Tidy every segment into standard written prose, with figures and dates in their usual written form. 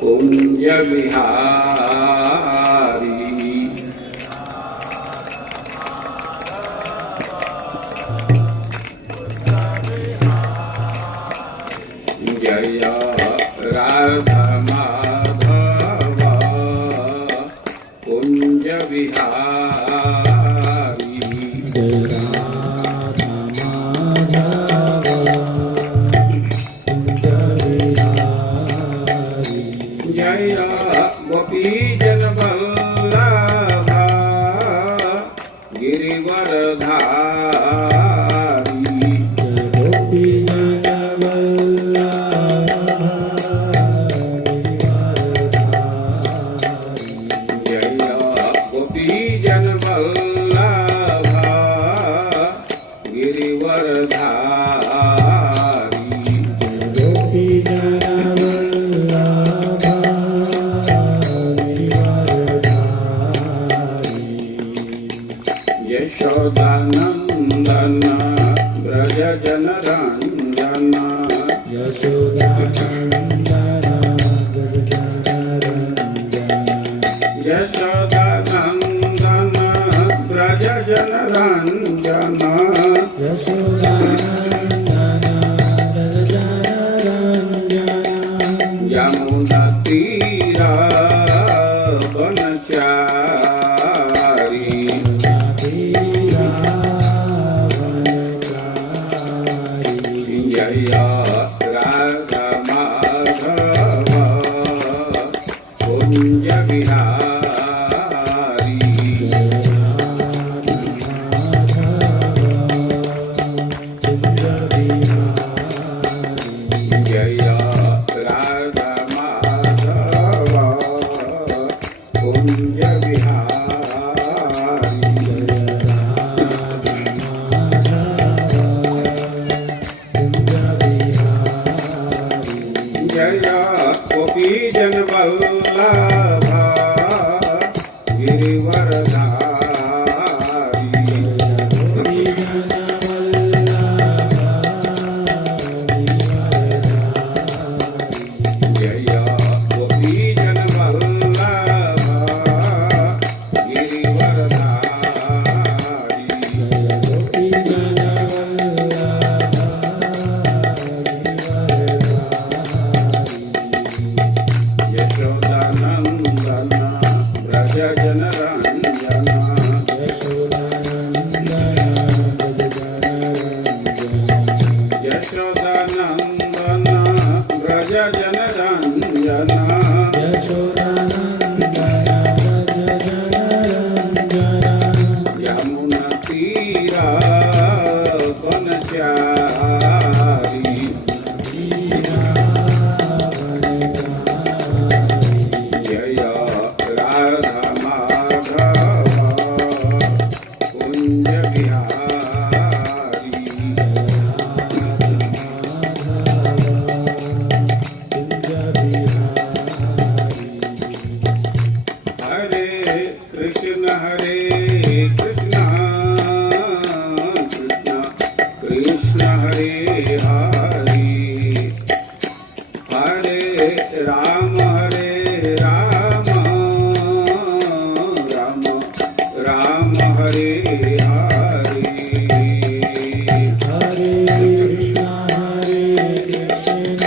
कुंज बिहारी। जय राधा माधव कुंज बिहारी। जय राधा माधव कुंज बिहारी। जय गोपी जन वल्लभ गिरिवरधारी। जय गोपी जन वल्लभ गिरिवरधारी। जय गोपी जन वल्लभ गिरिवरधारी। गोपी जन वल्लभ गिरिवरधारी। यशोदानंदन ब्रज जन रंजन। यशोदानंदन ब्रज जन रंजन। यशोदानंदन ब्रज जन रंजन। यशोदानंदन ब्रज जन रंजन। यमुना तीर वनचारी। जय राधा माधव कुंज बिहारी। जय राधा माधव कुंज बिहारी। जय गोपी जन वल्लभ गिरिवरधारी। जय गोपी जन वल्लभ गिरिवरधारी। यशोदानंदन ब्रज जन रंजन। यशोदानंदन ब्रज जन रंजन। यमुना तीर वनचारी। जय राधा माधव कुंज बिहारी। हरे कृष्ण कृष्ण कृष्ण हरे हरे। हरे राम राम राम हरे हरे। हरे कृष्ण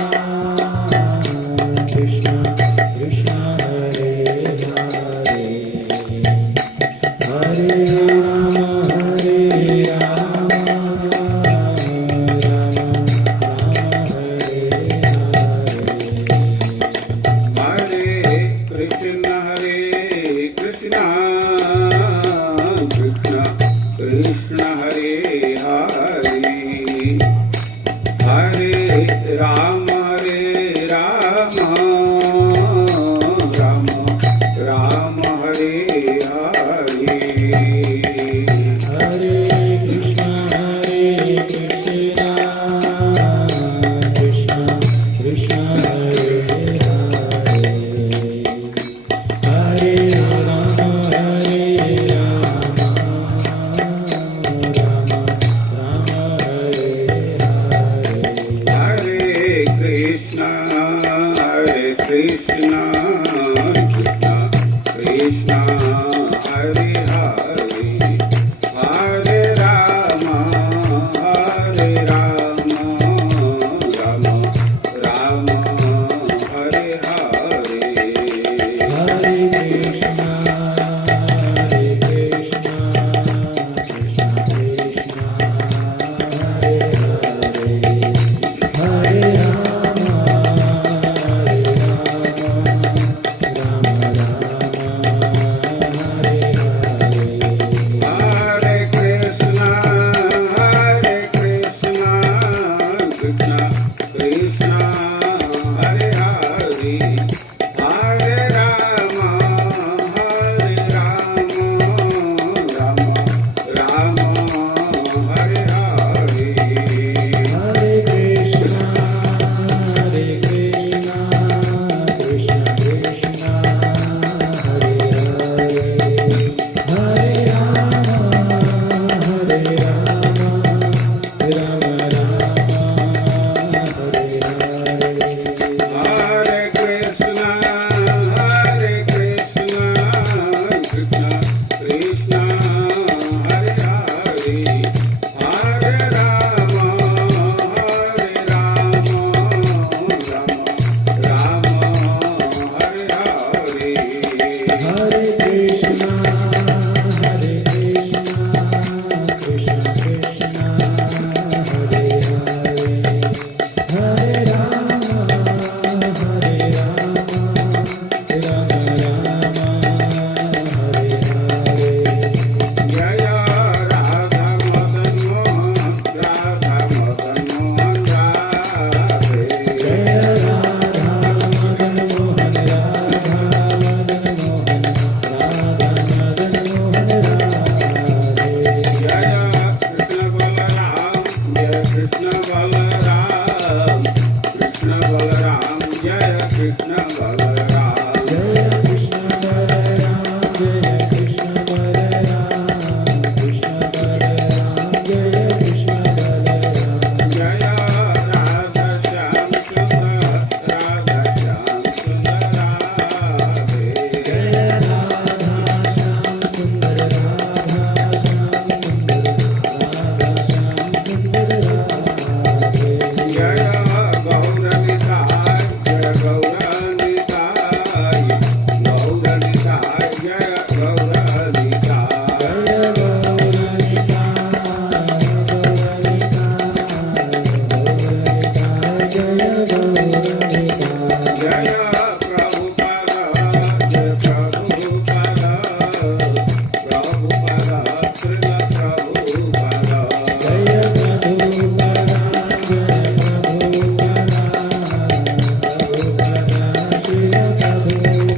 कृष्ण कृष्ण हरे हरे। हरे राम राम हरे हरे। हरे कृष्ण कृष्ण कृष्ण हरे हरे। हरे राम राम राम हरे हरे। हरे कृष्ण कृष्ण कृष्ण हरे हरे। हरे राम राम हरे हरे। हरे Krishna Krishna Krishna Krishna Hare Hare Hare Ram Ram Ram Hare Hare Hare Krishna, Hare Krishna, Krishna Krishna, Hare Hare, Hare Rama, Hare Rama, Rama Rama, Hare Hare. Hare Krishna, Krishna Krishna, Hare Hare, Hare Rama, Rama Rama, Hare Hare. Hare Krishna, Hare Krishna, Krishna Krishna, Hare Hare, Hare Rama, Hare Rama, Rama Rama, Hare Hare. Hare Krishna, Krishna Krishna, Hare Hare, Hare Rama, Rama Hare Hare. Hare Krishna, Hare Krishna, Krishna Krishna, Hare Hare, Hare Rama, Hare Rama, Rama Rama, Hare Hare. Jaya Radha Madan Mohan, Radha Madan Mohan Radhe. Jaya Radha Madan Mohan, Radha Madan Mohan, Radha Madan Mohan Radhe. Jaya Krishna Balaram, Jaya Krishna Balaram, Krishna Balaram, Jaya Krishna Balaram. Jaya Krishna Balaram, Jaya Krishna Balaram, Krishna Balaram, Jaya Krishna Balaram. Jaya Radha Shyam Sundar, Radha Shyam Sundar Radhe. Jaya Radha Shyam Sundar, Radha Shyam Sundar, Radha Shyam Sundar Radhe. Jaya Gauranitai, Jaya Gauranitai, Gauranitai, Jaya Gauranitai. Jaya Gauranita, Gauranita, Jaya Gauranita. Jaya Prabhupada, Jaya Prabhupada, Prabhupada, Srila Prabhupada. Jaya Prabhupada, Jaya Prabhupada, Prabhupada, Srila Prabhupada.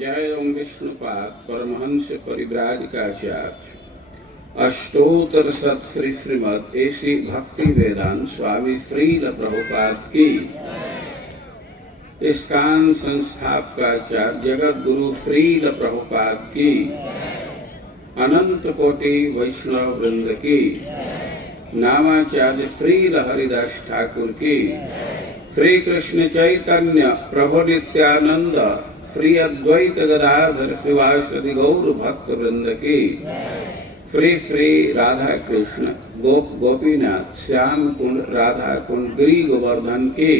जय ओम विष्णुपाद परमहंस परिव्राजकाचार्य अष्टोत्तर सत श्री श्रीमद ऐसी भक्ति वेदांत स्वामी श्रील प्रभुपाद की इस्कान संस्थापकाचार्य जगत गुरु श्रील प्रभुपाद की अनंत कोटि वैष्णव वृंद की नामाचार्य श्रील हरिदास ठाकुर की श्री कृष्ण चैतन्य प्रभु नित्यानंद श्री अद्वैत गदाधर शिवासदि गौर भक्त वृंद की श्री श्री राधा कृष्ण गोप गोपीनाथ श्याम कुंड राधा कुंड गिरी गोवर्धन की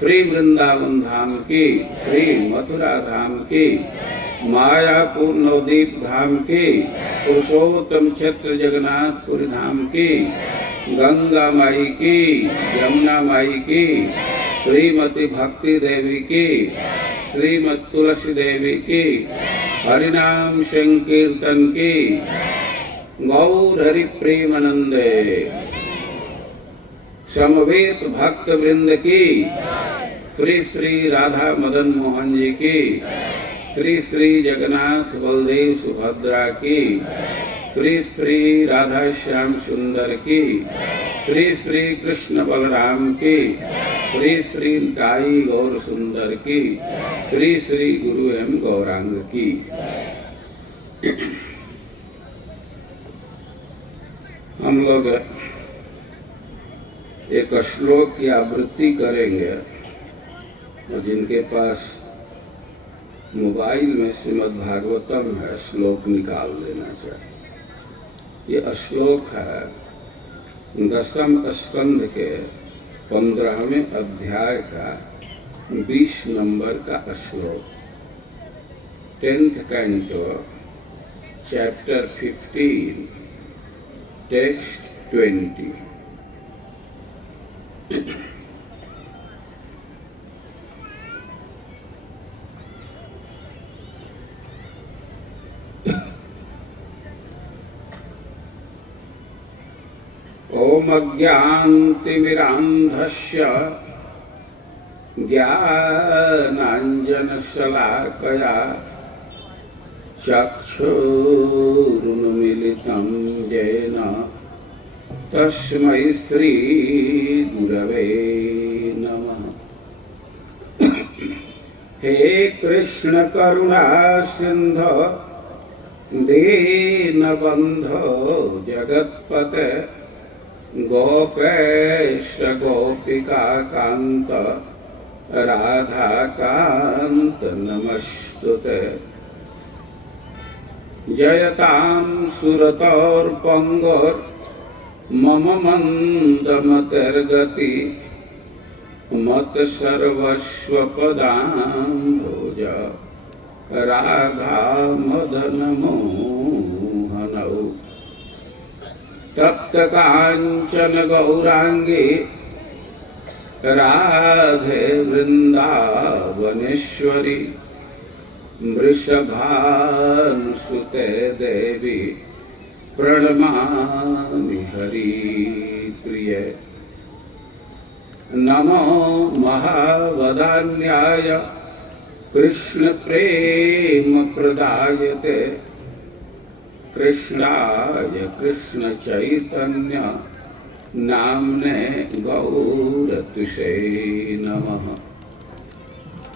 श्री वृंदावन धाम की श्री मथुरा धाम की मायापुर नवदीप धाम की पुरुषोत्तम क्षेत्र जगन्नाथपुरी धाम की गंगा माई की यमुना माई की श्रीमती भक्ति देवी की श्रीमती तुलसी देवी की हरिनाम संकीर्तन की गौर हरि प्रेमानंदे समवेत भक्त वृंद की श्री श्री राधा मदन मोहन जी की श्री श्री जगन्नाथ बलदेव सुभद्रा की श्री श्री राधा श्याम सुंदर की श्री श्री कृष्ण बलराम की श्री श्री काई गौर सुंदर की श्री श्री गुरु एम गौरांग की हम लोग एक श्लोक की आवृत्ति करेंगे। और जिनके पास मोबाइल में श्रीमद् भागवतम है, श्लोक निकाल लेना चाहिए। ये श्लोक है 10वें स्कंद के 15वें अध्याय का 20 नंबर का श्लोक। 10th canto, chapter 15, text 20। ओम अज्ञानतिमिरान्धस्य ज्ञानाञ्जनशलाकया चक्षुरुन्मीलितं येन तस्मै श्रीगुरवे नमः। हे कृष्ण करुणा सिंधो दीनबन्धो जगत्पते गोपेश गोपिका कांत राधा कांत नमस्तुते। जयतां सुरतोर्पंगोर मम मंदमतिर्गति मत सर्वस्वपदाम्भोज राधा मदन मोहनौ। तप्त कांचन गौरांगी राधे वृंदावनेश्वरी वृषभानुसुते देवी प्रणमामि हरिप्रिये। नमो महावदान्याय कृष्ण प्रेम प्रदायते कृष्णाय कृष्ण चैतन्य नामने गौरतुषे नमः।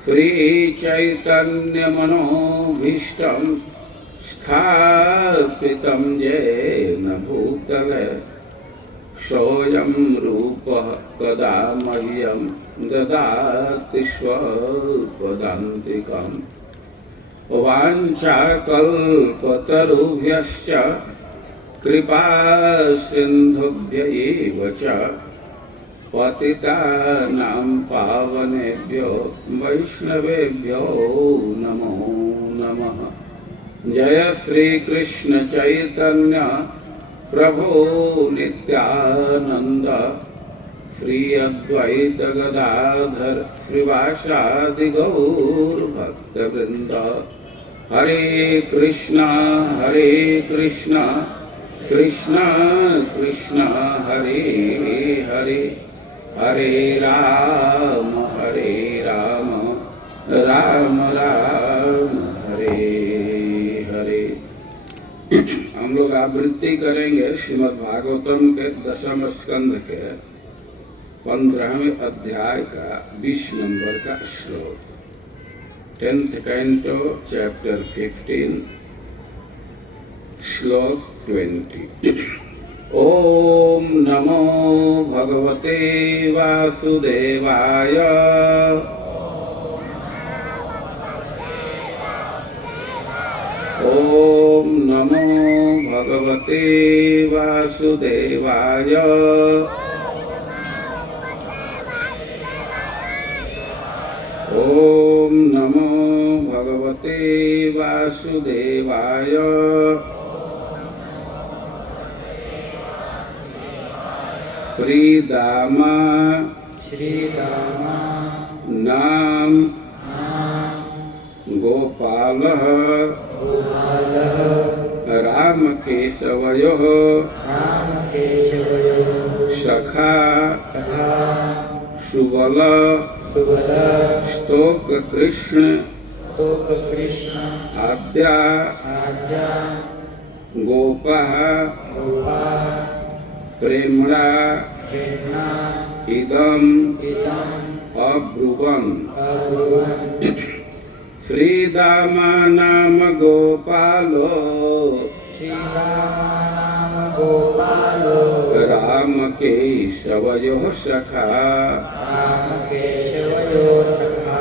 श्री चैतन्य मनोभीष्टं स्थापितं येन भूतले सोऽयं रूपः कदा मह्यं ददाति स्वपदान्तिकम्। वाञ्छाकल्पतरुभ्यश्च कृपा सिन्धुभ्य एव च पतितानां पावनेभ्यो वैष्णवेभ्यो नमो नमः। जय श्री कृष्ण चैतन्य प्रभो नित्यानंद श्री अद्वैत गदाधर श्रीवासादि गौर भक्तवृंद। हरे कृष्णा कृष्ण कृष्ण हरे हरे, हरे राम राम राम हरे हरे। हम लोग आवृत्ति करेंगे श्रीमद् भागवतम के 10वें स्कंद के 15वें अध्याय का 20 नंबर का श्लोक। 10th canto, chapter 15, श्लोक 20। ओम नमो भगवते वासुदेवाय ओम नमो भगवते वासुदेवाय ओम नमो भगवते वासुदेवाय। श्रीदामा नाम गोपालः रामकेशवयोः सखा सुबल स्तोक कृष्ण आद्या गोपाः प्रेम्णा इदं अब्रुवन्। श्रीदामा नाम गोपालो गोपालो राम केशवयोः सखा राम केशवयो सखा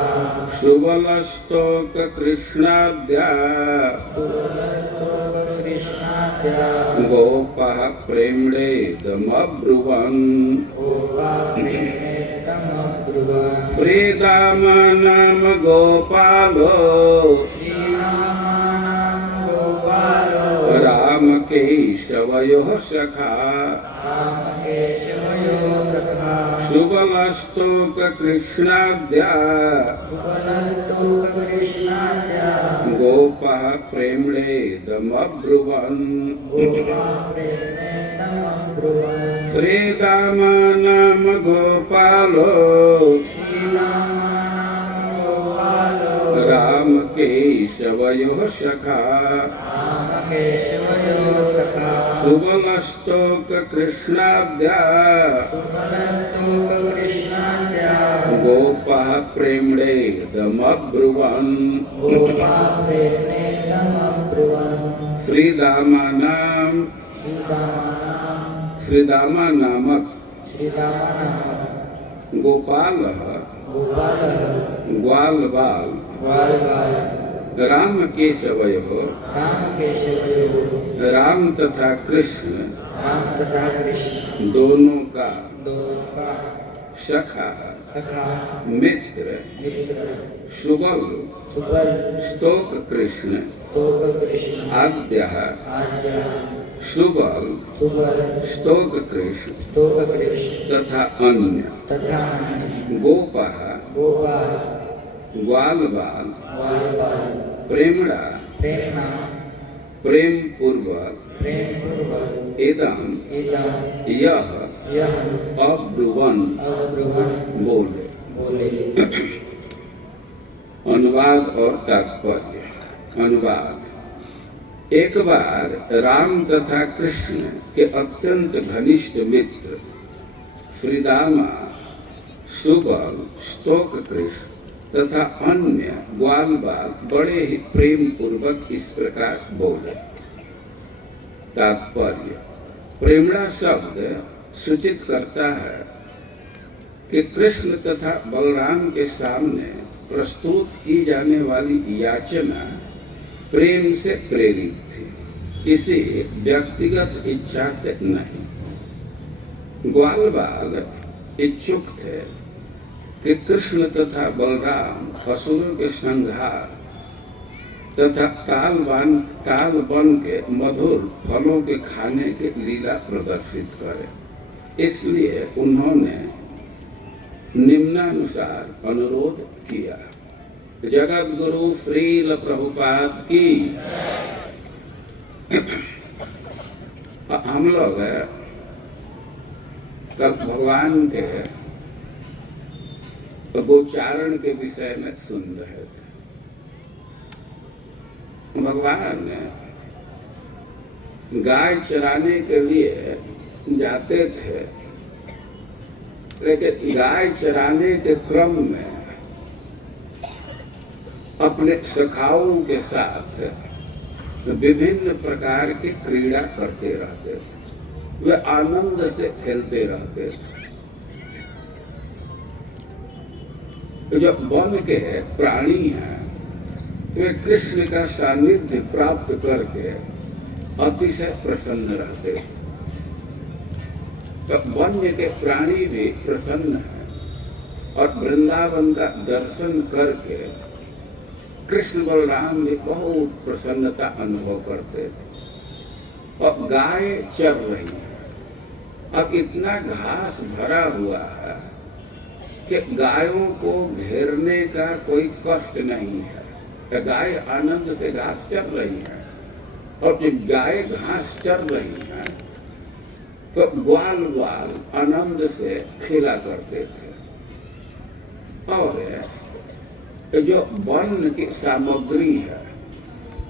सुबलस्तोक कृष्णाद्या कृष्णाद्या गोपाः प्रेम्णेदमब्रुवन् गोपा प्रेमेतमब्रुवन् श्रीराम नाम गोपालो श्रीरामानां गोपालो राम केशवयोः सखा राम केशवयो सखा सुबलस्तोक कृष्णाद्या सुबलस्तोक कृष्णाद्या गोपाः प्रेम्णेदमब्रुवन् गोपा प्रेमेतमब्रुवन् श्रीराम नाम गोपालो श्रीरामानां गोपालो राम केशवयोः सखा राम केशवयो सखा सुबलस्तोक कृष्णाद्या सुबलस्तोक कृष्णाद्या गोपाः प्रेम्णेदमब्रुवन् गोपा प्रेमेतमब्रुवन् श्रीरामानां श्रीदामा नामक श्रीरामानां गोपालः गोपालः ग्वालबाल ग्वालबाल राम केशवयोः राम केशवयो राम तथा कृष्ण राम तथा कृष्ण दोनों का दोनों का सखा सखा मित्र मित्र सुबल सुबल स्तोक कृष्ण स्तोक कृष्ण आद्य आद्य सुबल सुबल स्तोक कृष्ण स्तोक कृष्ण तथा अन्य तथा गोपाः गोपा ग्वालबाल ग्वालबाल प्रेमणा प्रेरणा प्रेम पूर्वक प्रेम पूर्वक इदम इदं यह यह अब्रुवन अब्रुवन् बोले। बोले। अनुवाद और तात्पर्य। अनुवाद। एक बार राम तथा कृष्ण के अत्यंत घनिष्ठ मित्र श्रीदामा सुबल स्तोक कृष्ण तथा अन्य ग्वालबाल बड़े ही प्रेम पूर्वक इस प्रकार बोले। तात्पर्य। प्रेमणा शब्द सूचित करता है कि कृष्ण तथा बलराम के सामने प्रस्तुत की जाने वाली याचना प्रेम से प्रेरित थी, किसी व्यक्तिगत इच्छा से नहीं। ग्वालबाल इच्छुक थे कि कृष्ण तथा बलराम असुरों के संहार तथा ताल बन के मधुर फलों के खाने की लीला प्रदर्शित करे। इसलिए उन्होंने निम्नानुसार अनुरोध किया। जगत गुरु श्रील प्रभुपाद की। हम लोग कल भगवान के गोचारण के विषय में सुन रहे थे। भगवान गाय चराने के लिए जाते थे, लेकिन गाय चराने के क्रम में अपने सखाओं के साथ विभिन्न प्रकार की क्रीड़ा करते रहते थे। वे आनंद से खेलते रहते थे। जो वन के प्राणी हैं, वे कृष्ण का सानिध्य प्राप्त करके अतिशय प्रसन्न रहते हैं। तो वन्य के प्राणी भी प्रसन्न हैं और वृंदावन का दर्शन करके कृष्ण बलराम भी बहुत प्रसन्नता अनुभव करते थे। और गाय चर रही है और इतना घास भरा हुआ है कि गायों को घेरने का कोई कष्ट नहीं है। गाय आनंद से घास चर रही है और जब गाय घास चर रही है तो ग्वाल आनंद से खेला करते थे। और जो वन की सामग्री है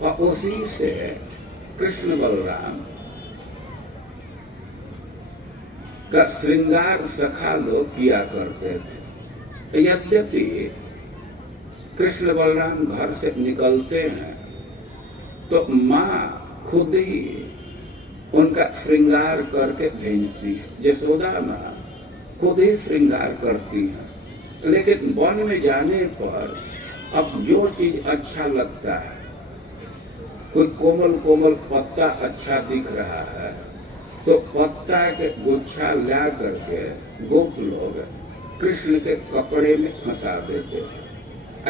और उसी से कृष्ण बलराम का श्रृंगार सखा लोग किया करते थे। यद्यपि कृष्ण बलराम घर से निकलते हैं तो माँ खुद ही उनका श्रृंगार करके भेजती है। यशोदा माँ खुद ही श्रृंगार करती है, लेकिन वन में जाने पर अब जो चीज अच्छा लगता है, कोई कोमल कोमल पत्ता अच्छा दिख रहा है तो पत्ता के गुच्छा ला करके गोप लोग कृष्ण के कपड़े में फंसा देते।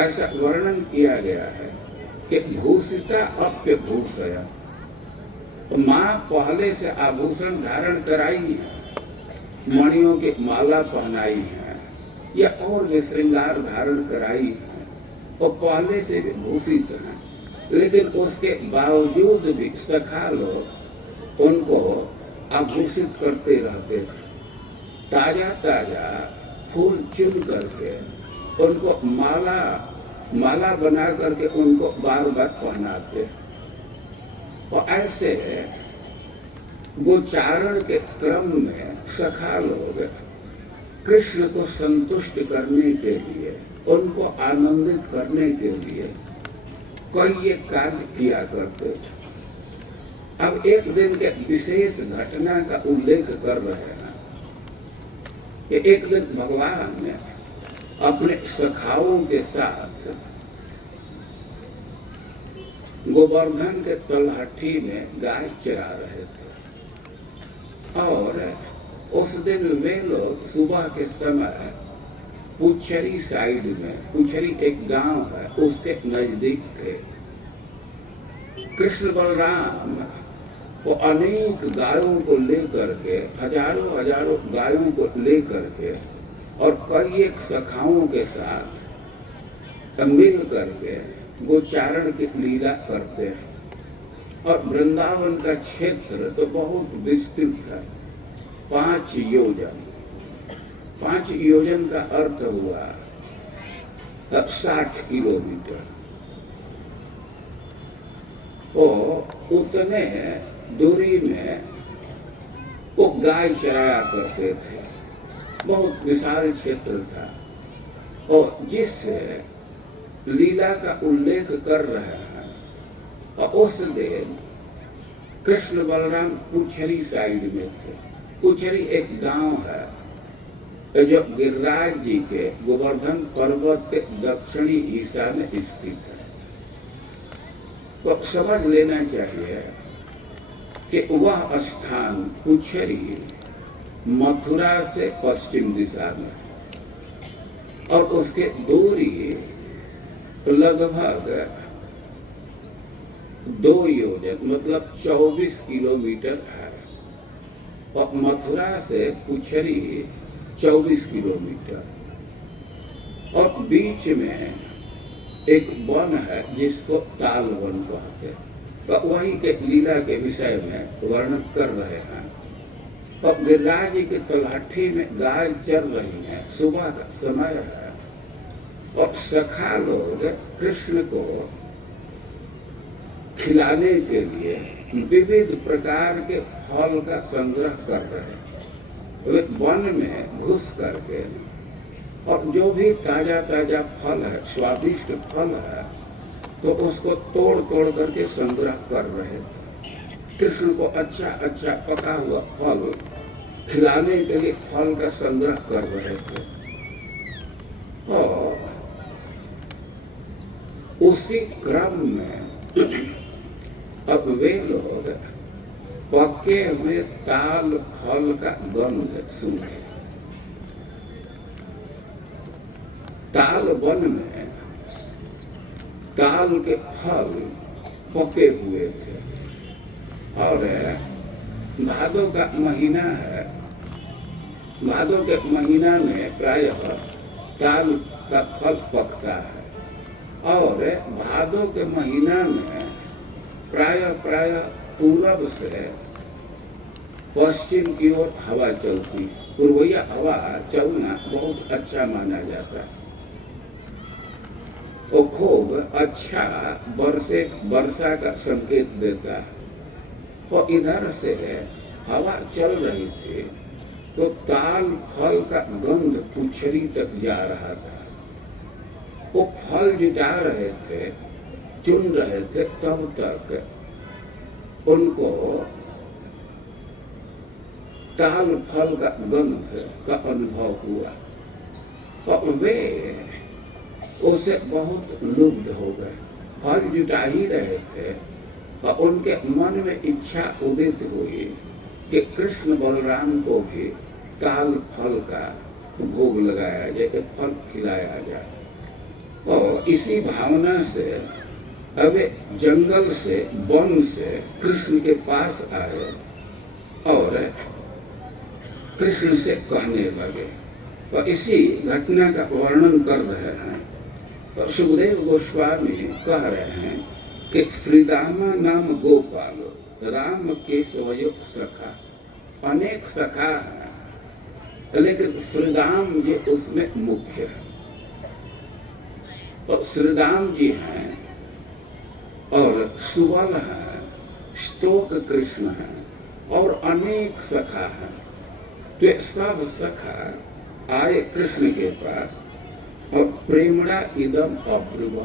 ऐसा वर्णन किया गया है कि भूषिता अप्य भूषया, माँ पहले से आभूषण धारण कराई है, मणियों की माला पहनाई है या और भी श्रृंगार धारण कराई है, और पहले से भी भूषित है, लेकिन उसके बावजूद भी सखा लोग उनको आभूषित करते रहते थे। ताजा ताजा फूल चुन करके उनको माला बना करके उनको बार बार पहनाते। और ऐसे गोचारण के क्रम में सखा लोग कृष्ण को संतुष्ट करने के लिए, उनको आनंदित करने के लिए कई ये कार्य किया करते थे। अब एक दिन के विशेष घटना का उल्लेख कर रहे हैं कि एक दिन भगवान ने अपने सखाओं के साथ गोवर्धन के तलहटी में गाय चरा रहे थे, और उस दिन वे लोग सुबह के समय पुछरी साइड में, पुछरी एक गांव है उसके नजदीक थे। कृष्ण बलराम वो अनेक गायों को लेकर के, हजारों हजारों गायों को लेकर के और कई एक सखाओं के साथ मिल करके गोचारण की लीला करते हैं। और वृंदावन का क्षेत्र तो बहुत विस्तृत है, 5 योजन। 5 योजन का अर्थ हुआ 60 किलोमीटर। तो उतने दूरी में वो गाय चराया करते थे, बहुत विशाल क्षेत्र था। और जिस लीला का उल्लेख कर रहे हैं, और उस दिन कृष्ण बलराम पुछरी साइड में थे। पुछरी एक गांव है जो गिरिराज जी के गोवर्धन पर्वत के दक्षिणी हिस्सा में स्थित है। तो समझ लेना चाहिए कि वह स्थान पुछरी मथुरा से पश्चिम दिशा में, और उसके दूरी लगभग 2 योजन मतलब 24 किलोमीटर है। और मथुरा से पुछरी 24 किलोमीटर, और बीच में एक वन है जिसको ताल वन कहते हैं। तो वही के लीला के विषय में वर्णन कर रहे हैं। और गिरिराज जी के तलहटी में गाय चर रही है, सुबह का समय है, और सखा लोग कृष्ण को खिलाने के लिए विविध प्रकार के फल का संग्रह कर रहे हैं। वे वन में घुस करके और जो भी ताजा ताजा फल है, स्वादिष्ट फल है, तो उसको तोड़ तोड़ करके संग्रह कर रहे थे। कृष्ण को अच्छा अच्छा पका हुआ फल खिलाने के लिए फल का संग्रह कर रहे थे। और उसी क्रम में अब वे लोग पके हुए ताल फल का गंध सूंघे। ताल वन में ताल के फल पके हुए थे, और भादो का महीना है। भादो के महीना में प्रायः ताल का फल पकता है, और भादो के महीना में प्रायः पूरब से पश्चिम की ओर हवा चलती। पूर्वया हवा चलना बहुत अच्छा माना जाता है। वो खूब अच्छा वर्षा का संकेत देता है। और इधर से हवा चल रही थी तो ताल फल का गंध पुछरी तक जा रहा था। वो फल जुटा रहे थे, चुन रहे थे, तब तक उनको ताल फल का गंध का अनुभव हुआ और वे उसे बहुत लुब्ध हो गए। फल जुटा ही रहे थे और उनके मन में इच्छा उदित हुई कि कृष्ण बलराम को भी ताल फल का भोग लगाया जाए, फल खिलाया जाए। और इसी भावना से अब जंगल से, वन से कृष्ण के पास आए और कृष्ण से कहने लगे। तो इसी घटना का वर्णन कर रहे हैं। तो सुखदेव गोस्वामी कह रहे हैं कि श्रीदामा नाम गोपाल राम केशवयो सखा। अनेक सखा है लेकिन श्रीदाम जी उसमें मुख्य है। तो श्रीदाम जी हैं और सुबल है, स्तोक कृष्ण है और अनेक सखा है। तो सब सखा आए कृष्ण के पास और प्रेमड़ा इदम अब्रुव,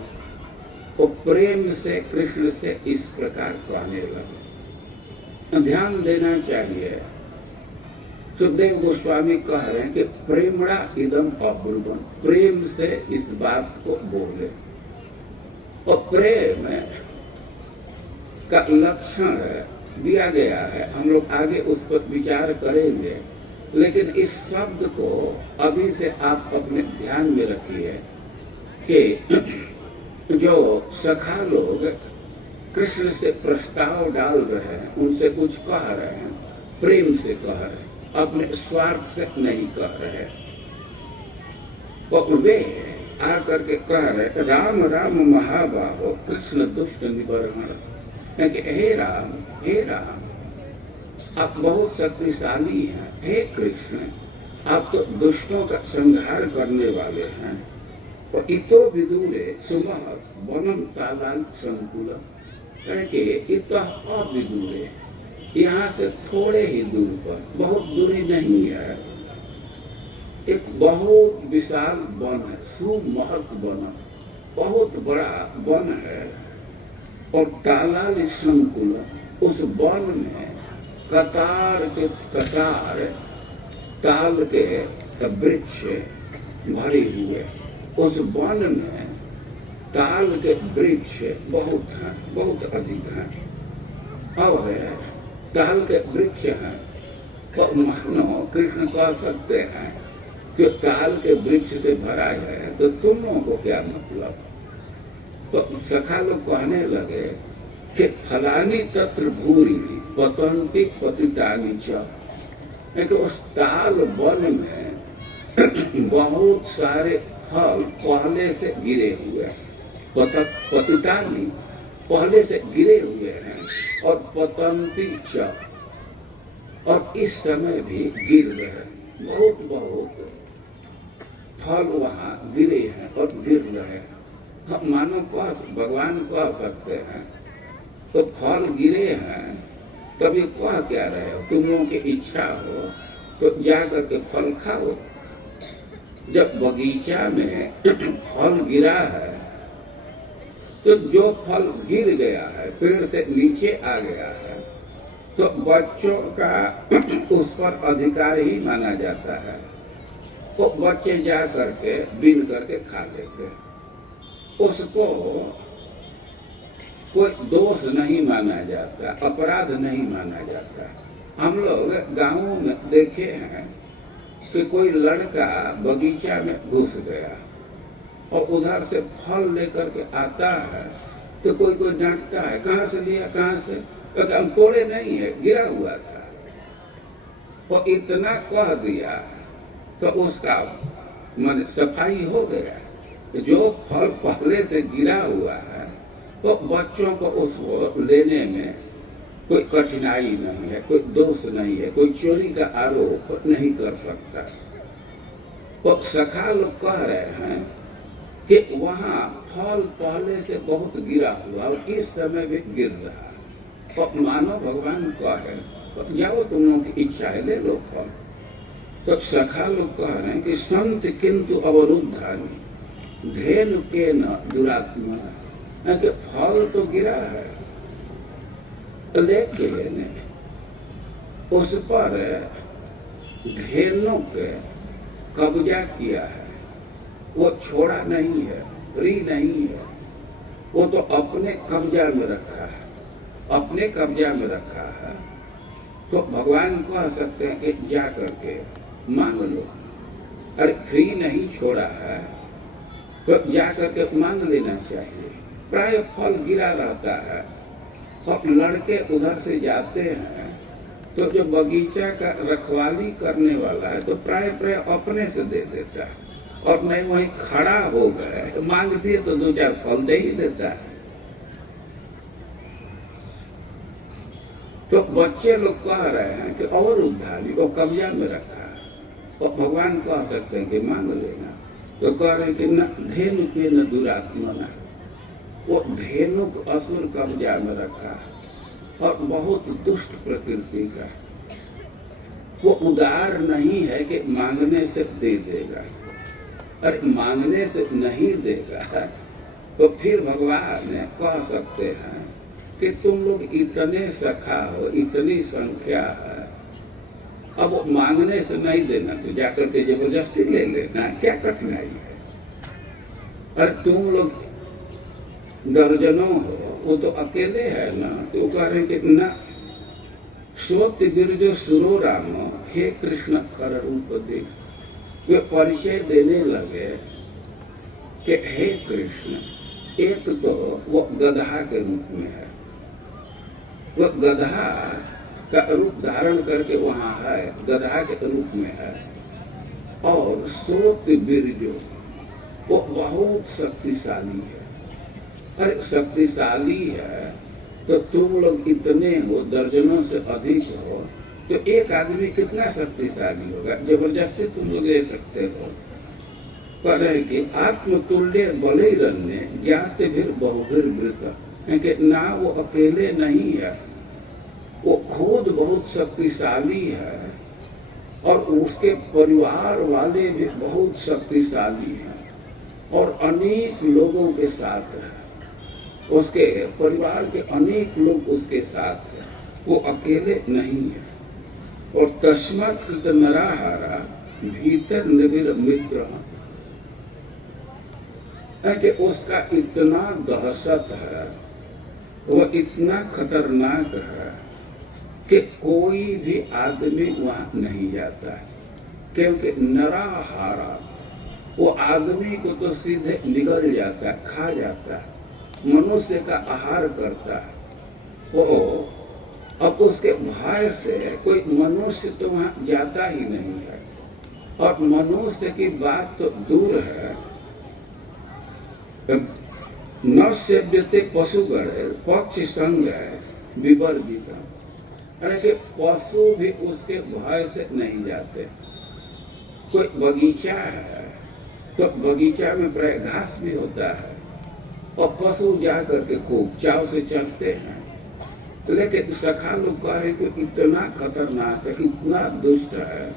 और प्रेम से कृष्ण से इस प्रकार कहने लगे। ध्यान देना चाहिए, सुखदेव गोस्वामी कह रहे हैं कि प्रेमड़ा इदम अब्रुव, प्रेम से इस बात को बोले। और प्रेम का लक्षण दिया गया है, हम लोग आगे उस पर विचार करेंगे, लेकिन इस शब्द को अभी से आप अपने ध्यान में रखिए कि जो सखा लोग कृष्ण से प्रस्ताव डाल रहे हैं, उनसे कुछ कह रहे हैं, प्रेम से कह रहे हैं, अपने स्वार्थ से नहीं कह रहे। और वे आकर के कह रहे राम राम महाबाहो कृष्ण दुष्ट निबर्हण, कि हे राम आप बहुत शक्तिशाली हैं। हे कृष्ण आप तो दुष्टों का संहार करने वाले हैं। और इतो विदूरे सुमहत वनम तालाल संकुल, इतः विदूरे, यहाँ से थोड़े ही दूर पर, बहुत दूरी नहीं है, एक बहुत विशाल वन है, सुमहत वन, बहुत बड़ा वन है। और तालाल संकुल, उस वन में कतार के कतार ताल के वृक्ष भरे हुए। उस वन में ताल के वृक्ष बहुत हैं, बहुत अधिक हैं। और ताल के वृक्ष हैं तो मानो कृष्ण कह सकते हैं कि ताल के वृक्ष से भरा है तो तुम लोगों को क्या मतलब। तो सखा लोग कहने लगे कि फलानी तत्र भूरी पतंती पतितानी च, कि उस ताल वन में बहुत सारे फल पहले से गिरे हुए, पतितानी पहले से गिरे हुए हैं, और पतंती च, और इस समय भी गिर रहे हैं। बहुत फल वहाँ गिरे हैं और गिर रहे हैं। हम मानो भगवान कह सकते हैं तो फल गिरे हैं, तब ये कह क्या रहे हो, तुम लोगों की इच्छा हो तो जा करके फल खाओ। जब बगीचा में फल गिरा है तो जो फल गिर गया है, पेड़ से नीचे आ गया है, तो बच्चों का उस पर अधिकार ही माना जाता है। तो बच्चे जा करके बीन करके खा लेते हैं, उसको कोई दोष नहीं माना जाता, अपराध नहीं माना जाता। हम लोग गाँवों में देखे हैं कि कोई लड़का बगीचा में घुस गया और उधर से फल लेकर के आता है तो कोई डांटता है, कहाँ से लिया, कहाँ से, क्योंकि हम तोड़े नहीं है, गिरा हुआ था। और इतना कह दिया तो उसका मन सफाई हो गया। जो फल पहले से गिरा हुआ है तो बच्चों को उसको लेने में कोई कठिनाई नहीं है, कोई दोष नहीं है, कोई चोरी का आरोप नहीं कर सकता। तो सखा लोग कह रहे हैं कि वहाँ फल पहले से बहुत गिरा हुआ और इस समय भी गिर रहा है। तो मानो भगवान कहे तो जाओ तुम लोगों की इच्छा है ले लो फल। तो सखा लोग कह रहे हैं कि संत किंतु अवरुद्धानी धेनु के न दुरात्मा, कि फल तो गिरा है लेकिन उस पर धेनु के कब्जा किया है, वो छोड़ा नहीं है, फ्री नहीं है, वो तो अपने कब्जा में रखा है, अपने कब्जा में रखा है। तो भगवान कह सकते हैं कि जा करके मांग लो। अरे फ्री नहीं छोड़ा है तो जा करके मांग लेना चाहिए। प्राय फल गिरा रहता है, अब लड़के उधर से जाते हैं तो जो बगीचा का रखवाली करने वाला है तो प्राय अपने से दे देता है, और नहीं वहीं खड़ा हो गए मांग दिए तो 2-4 फल दे ही देता है। तो बच्चे लोग कह रहे हैं कि और उद्धारी वो कब्जा में रखा है, और भगवान कह सकते हैं कि मांग लेना। तो कह रहे हैं कि न धेनु के न दुरात्मा न, वो धेनु असुर कब्जा में रखा है और बहुत दुष्ट प्रकृति का। वो उदार नहीं है कि मांगने से दे देगा। अरे मांगने से नहीं देगा तो फिर भगवान कह सकते हैं कि तुम लोग इतने सखा हो, इतनी संख्या है, अब वो मांगने से नहीं देना तो जाकर के जबरदस्ती ले लेना, क्या कठिनाई है। अरे तुम लोग दर्जनों हो, वो तो अकेले है ना। तो कह रहे कि न सोत गिरजो सुरो राम, हे कृष्ण कर रूप देख। वे परिचय देने लगे कि हे कृष्ण, एक तो वो गधा के रूप में है, वो गधा का रूप धारण करके वहां है, गधा के रूप में है। और सोत बिरजो, वो बहुत शक्तिशाली है। अरे शक्तिशाली है तो तुम लोग इतने हो, दर्जनों से अधिक हो, तो एक आदमी कितना शक्तिशाली होगा, जबरदस्ती तुम लोग ले सकते हो। पर है कि आत्मतुल्य बले रन्ने ज्ञाते फिर बहुभिर वृत, कि ना वो अकेले नहीं है, वो खुद बहुत शक्तिशाली है और उसके परिवार वाले भी बहुत शक्तिशाली हैं और अनेक लोगों के साथ है, उसके परिवार के अनेक लोग उसके साथ हैं, वो अकेले नहीं है। और तस्मत् कृत नराहारा भीतर निविर मित्र, कि उसका इतना दहशत है, वो इतना खतरनाक है कि कोई भी आदमी वहां नहीं जाता है, क्योंकि नराहारा वो आदमी को तो सीधे निगल जाता है, खा जाता है, मनुष्य का आहार करता है। वो अब उसके भय से कोई मनुष्य तो वहां जाता ही नहीं है, और मनुष्य की बात तो दूर है। न सेव्यते पशुगण पक्षी संग विवर्जिता, अरे कि पशु भी उसके भय से नहीं जाते। कोई बगीचा है तो बगीचा में प्राय घास भी होता है और पशु जा करके खूब चाव से चलते हैं, लेकिन सखा लोग कहे कि इतना खतरनाक है, इतना दुष्ट है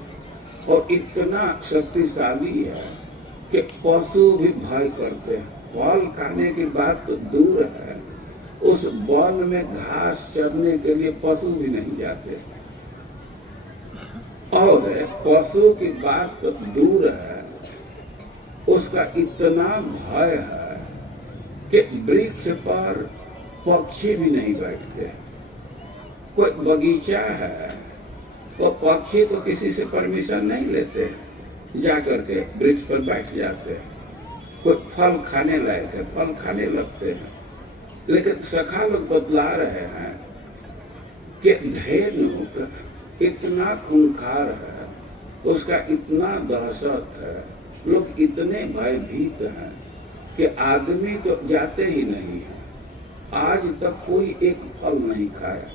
और इतना शक्तिशाली है कि पशु भी भय करते हैं। फल खाने की बात तो दूर है, उस वन में घास चरने के लिए पशु भी नहीं जाते, और पशु की बात तो दूर है, उसका इतना भय है कि वृक्ष पर पक्षी भी नहीं बैठते। कोई बगीचा है वो पक्षी तो किसी से परमिशन नहीं लेते, जा करके वृक्ष पर बैठ जाते हैं। कोई फल खाने लायक है, फल खाने लगते हैं, लेकिन सखा लोग बतला रहे हैं कि धेनु इतना खूंखार है, उसका इतना दहशत है, लोग इतने भयभीत हैं कि आदमी तो जाते ही नहीं है। आज तक कोई एक फल नहीं खाया,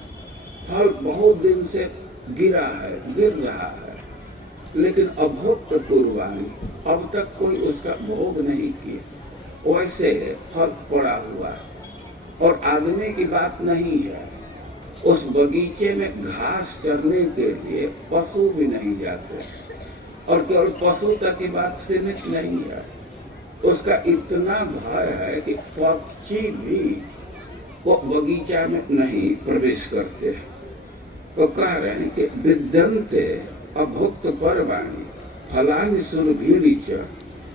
फल बहुत दिन से गिर रहा है, लेकिन अभूतपूर्वाणी अब तक कोई उसका भोग नहीं किया, वैसे फल पड़ा हुआ है। और आदमी की बात नहीं है, उस बगीचे में घास चरने के लिए पशु भी नहीं जाते, और केवल पशु तक की बात सीमित नहीं है, उसका इतना भय है कि पक्षी भी वो बगीचा में नहीं प्रवेश करते। तो कह रहे हैं कि विद्यन्ते अभुक्त परवाणी फलानि सुरभीरि च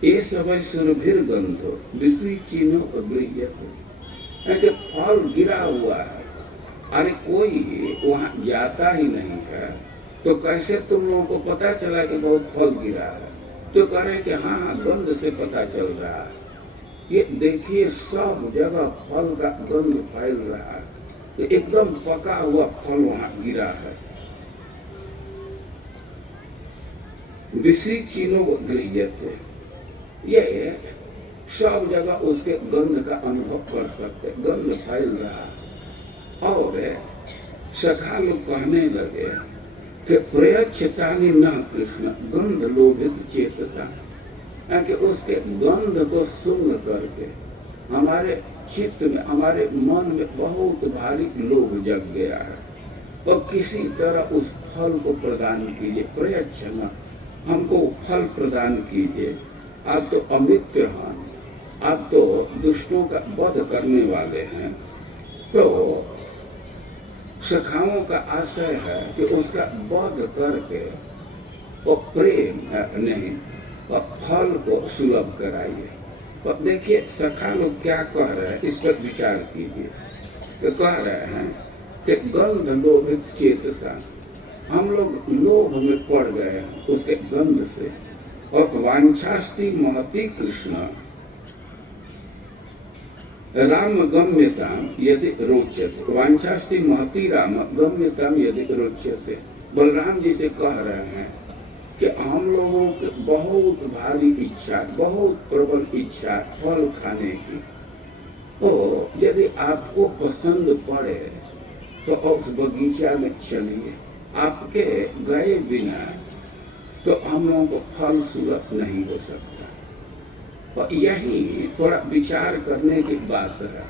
ये सवै सुरभिर्गंधो विसुचीनो अगृह्यते। कि फल गिरा हुआ है, अरे कोई वहां जाता ही नहीं है, तो कैसे तुम लोगों को पता चला कि बहुत फल गिरा है? तो कह रहे कि हाँ, गंध से पता चल रहा है। ये देखिए सब जगह फल का गंध फैल रहा है, तो एकदम पका हुआ फल वहां गिरा है। विसुचीनो गृह्यते, ये सब जगह उसके गंध का अनुभव कर सकते, गंध फैल रहा है। और सखा लोग कहने लगे कि प्रयच्छतानि न कृष्ण गंध लोभित चेतसा, कि उसके गंध को सुंघ करके हमारे चित्त में, हमारे मन में बहुत भारी लोभ जग गया है, और किसी तरह उस फल को प्रदान कीजिए। प्रयच्छना, हमको फल प्रदान कीजिए। आप तो अमित्र हैं, आप तो दुष्टों का वध करने वाले हैं। तो सखाओं का आशय है कि उसका वध करके वो प्रेम नहीं, और फल को सुलभ कराइए। और देखिए सखा लोग क्या कह रहे हैं, इस पर विचार कीजिए। तो कह रहे हैं कि गंध लोभित चेतसा, हम लोग लोभ में पड़ गए हैं उसके गंध से। और वांछास्ति महती कृष्ण राम गम्यताम यदि रोचते, वांछास्ति महती राम गम्यताम यदि रोचते। बलराम जी से कह रहे हैं कि हम लोगों की बहुत भारी इच्छा, बहुत प्रबल इच्छा फल खाने की, तो यदि आपको पसंद पड़े तो उस बगीचा में चलिए। आपके गए बिना तो हम लोगों को फल सुलभ नहीं हो सकता। और यही थोड़ा विचार करने की बात है।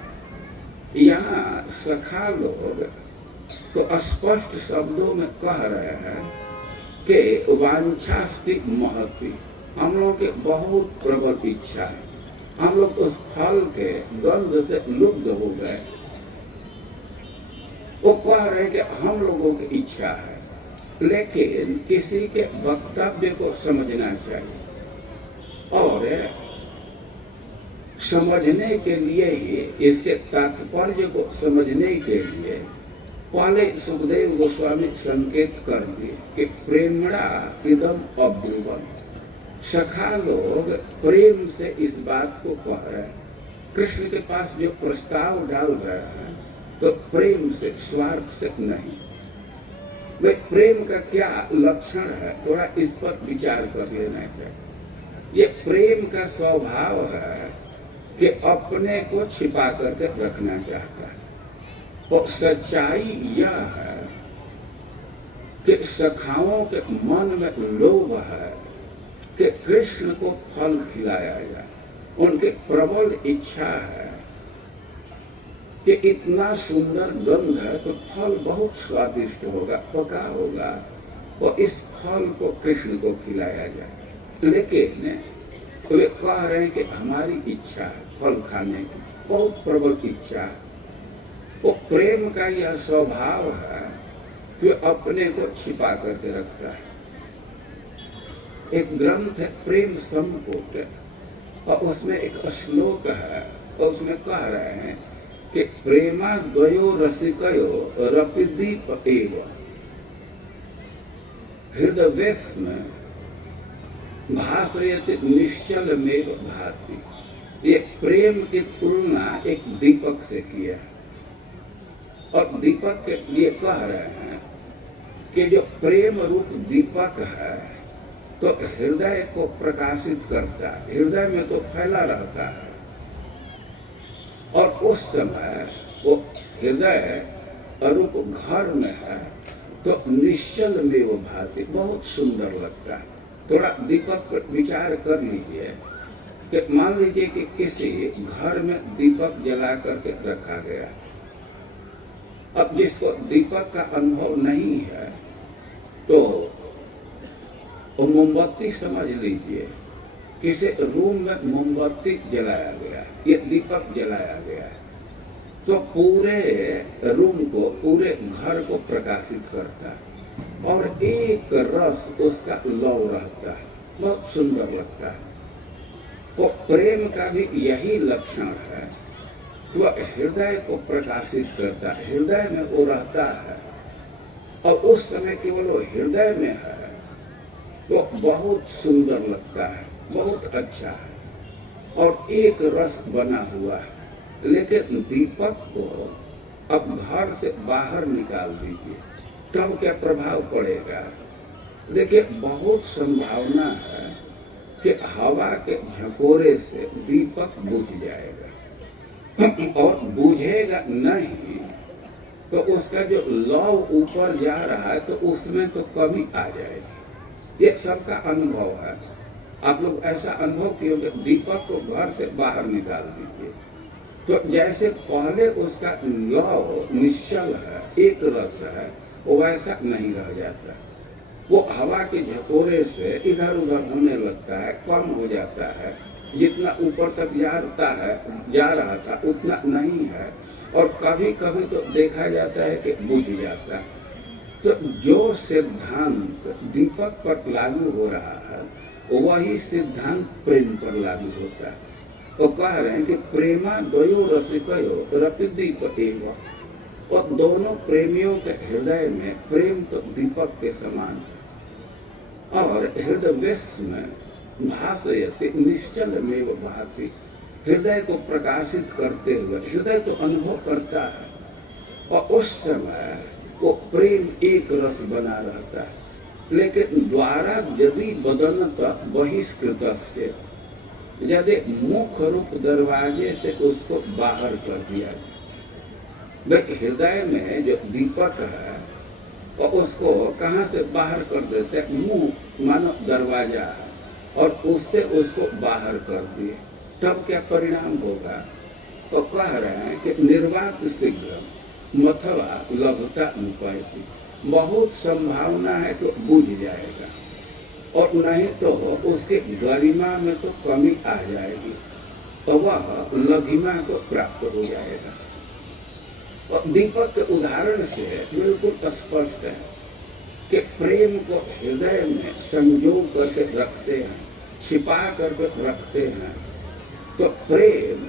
यहाँ सखा लोग तो स्पष्ट शब्दों में कह रहे हैं कि वांछास्ति महती, हम लोगों के बहुत प्रबल इच्छा है, हम लोग उस फल के गंध से लुप्त हो गए। वो कह रहे हैं कि हम लोगों की इच्छा है, लेकिन किसी के वक्तव्य को समझना चाहिए। और समझने के लिए ही, इसके तात्पर्य को समझने के लिए पहले सुखदेव गोस्वामी संकेत कर दिए कि प्रेमणा इदम अब्रुवम। सखा लोग प्रेम से इस बात को कह रहे हैं, कृष्ण के पास जो प्रस्ताव डाल रहे हैं तो प्रेम से, स्वार्थ से नहीं। वे प्रेम का क्या लक्षण है, थोड़ा इस पर विचार कर लेना चाहिए। ये प्रेम का स्वभाव है कि अपने को छिपा करके रखना चाहता है। और सच्चाई यह है कि सखाओं के मन में लोभ है कि कृष्ण को फल खिलाया जाए। उनकी प्रबल इच्छा है कि इतना सुंदर गंध है तो फल बहुत स्वादिष्ट होगा, पका होगा, और इस फल को कृष्ण को खिलाया जाए। लेकिन वे कह रहे हैं कि हमारी इच्छा है फल खाने की, बहुत प्रबल इच्छा है। वो प्रेम का यह स्वभाव है कि अपने को छिपा करके रखता है। एक ग्रंथ है प्रेम संपुट, और उसमें एक श्लोक है, और उसमें कह रहे हैं कि प्रेमा द्वयो रसिकयो रपिदीप एव हृदयस्म भासयति निश्चल मेव भाति। ये प्रेम की तुलना एक दीपक से किया है, और दीपक के लिए कह रहे हैं कि जो प्रेम रूप दीपक है तो हृदय को प्रकाशित करता है, हृदय में तो फैला रहता है, और उस समय वो हृदय रूप घर में है तो निश्चल में वो भाती, बहुत सुंदर लगता है। थोड़ा दीपक पर विचार कर लीजिए कि मान लीजिए कि किसी घर में दीपक जला करके रखा गया। अब जिसको दीपक का अनुभव नहीं है तो मोमबत्ती समझ लीजिए, किसी रूम में मोमबत्ती जलाया गया, ये दीपक जलाया गया, तो पूरे रूम को, पूरे घर को प्रकाशित करता है। और एक रस उसका लौ रहता है, बहुत सुंदर लगता है। तो प्रेम का भी यही लक्षण है कि वह हृदय को प्रकाशित करता है, हृदय में वो रहता है और उस समय केवल वो हृदय में है तो बहुत सुंदर लगता है, बहुत अच्छा है और एक रस बना हुआ है। लेकिन दीपक को अब घर से बाहर निकाल दीजिए, तब क्या प्रभाव पड़ेगा? देखिए, बहुत संभावना है कि हवा के झकोरे से दीपक बुझ जाएगा और बुझेगा नहीं तो उसका जो लौ ऊपर जा रहा है तो उसमें तो कमी आ जाएगी। ये सबका अनुभव है। आप लोग ऐसा अनुभव किए कि दीपक को घर से बाहर निकाल दीजिए तो जैसे पहले उसका लौ निश्चल है, एक रस है, वो वैसा नहीं रह जाता। वो हवा के झकोरे से इधर उधर होने लगता है, कम हो जाता है, जितना ऊपर तक जा रहा था उतना नहीं है और कभी कभी तो देखा जाता है कि बुझ जाता है। तो जो सिद्धांत दीपक पर लागू हो रहा है वही सिद्धांत प्रेम पर लागू होता है। वो कह रहे हैं कि प्रेमा द्वयो रसिकयो रतिदीप एवं, और दोनों प्रेमियों के हृदय में प्रेम तो दीपक के समान है और हृदय में भासयति निश्चल में भाति, हृदय को प्रकाशित करते हुए हृदय तो अनुभव करता है और उस समय वो प्रेम एक रस बना रहता है। लेकिन द्वारा यदि बदनत बहिष्कृत, यदि मुख्य रूप दरवाजे से उसको बाहर कर दिया जाए, हृदय में जो दीपक है और उसको कहाँ से बाहर कर देते हैं? मुंह मानो दरवाजा है और उससे उसको बाहर कर दिए, तब क्या परिणाम होगा? तो कह रहे हैं कि निर्वात शीघ्र मथवा लभता अनुपायती, बहुत संभावना है तो बुझ जाएगा और नहीं तो उसके गरिमा में तो कमी आ जाएगी तो वह लघिमा को प्राप्त हो जाएगा। और दीपक के उदाहरण से बिल्कुल स्पष्ट है कि प्रेम को हृदय में संजो करके रखते हैं, छिपा करके रखते हैं तो प्रेम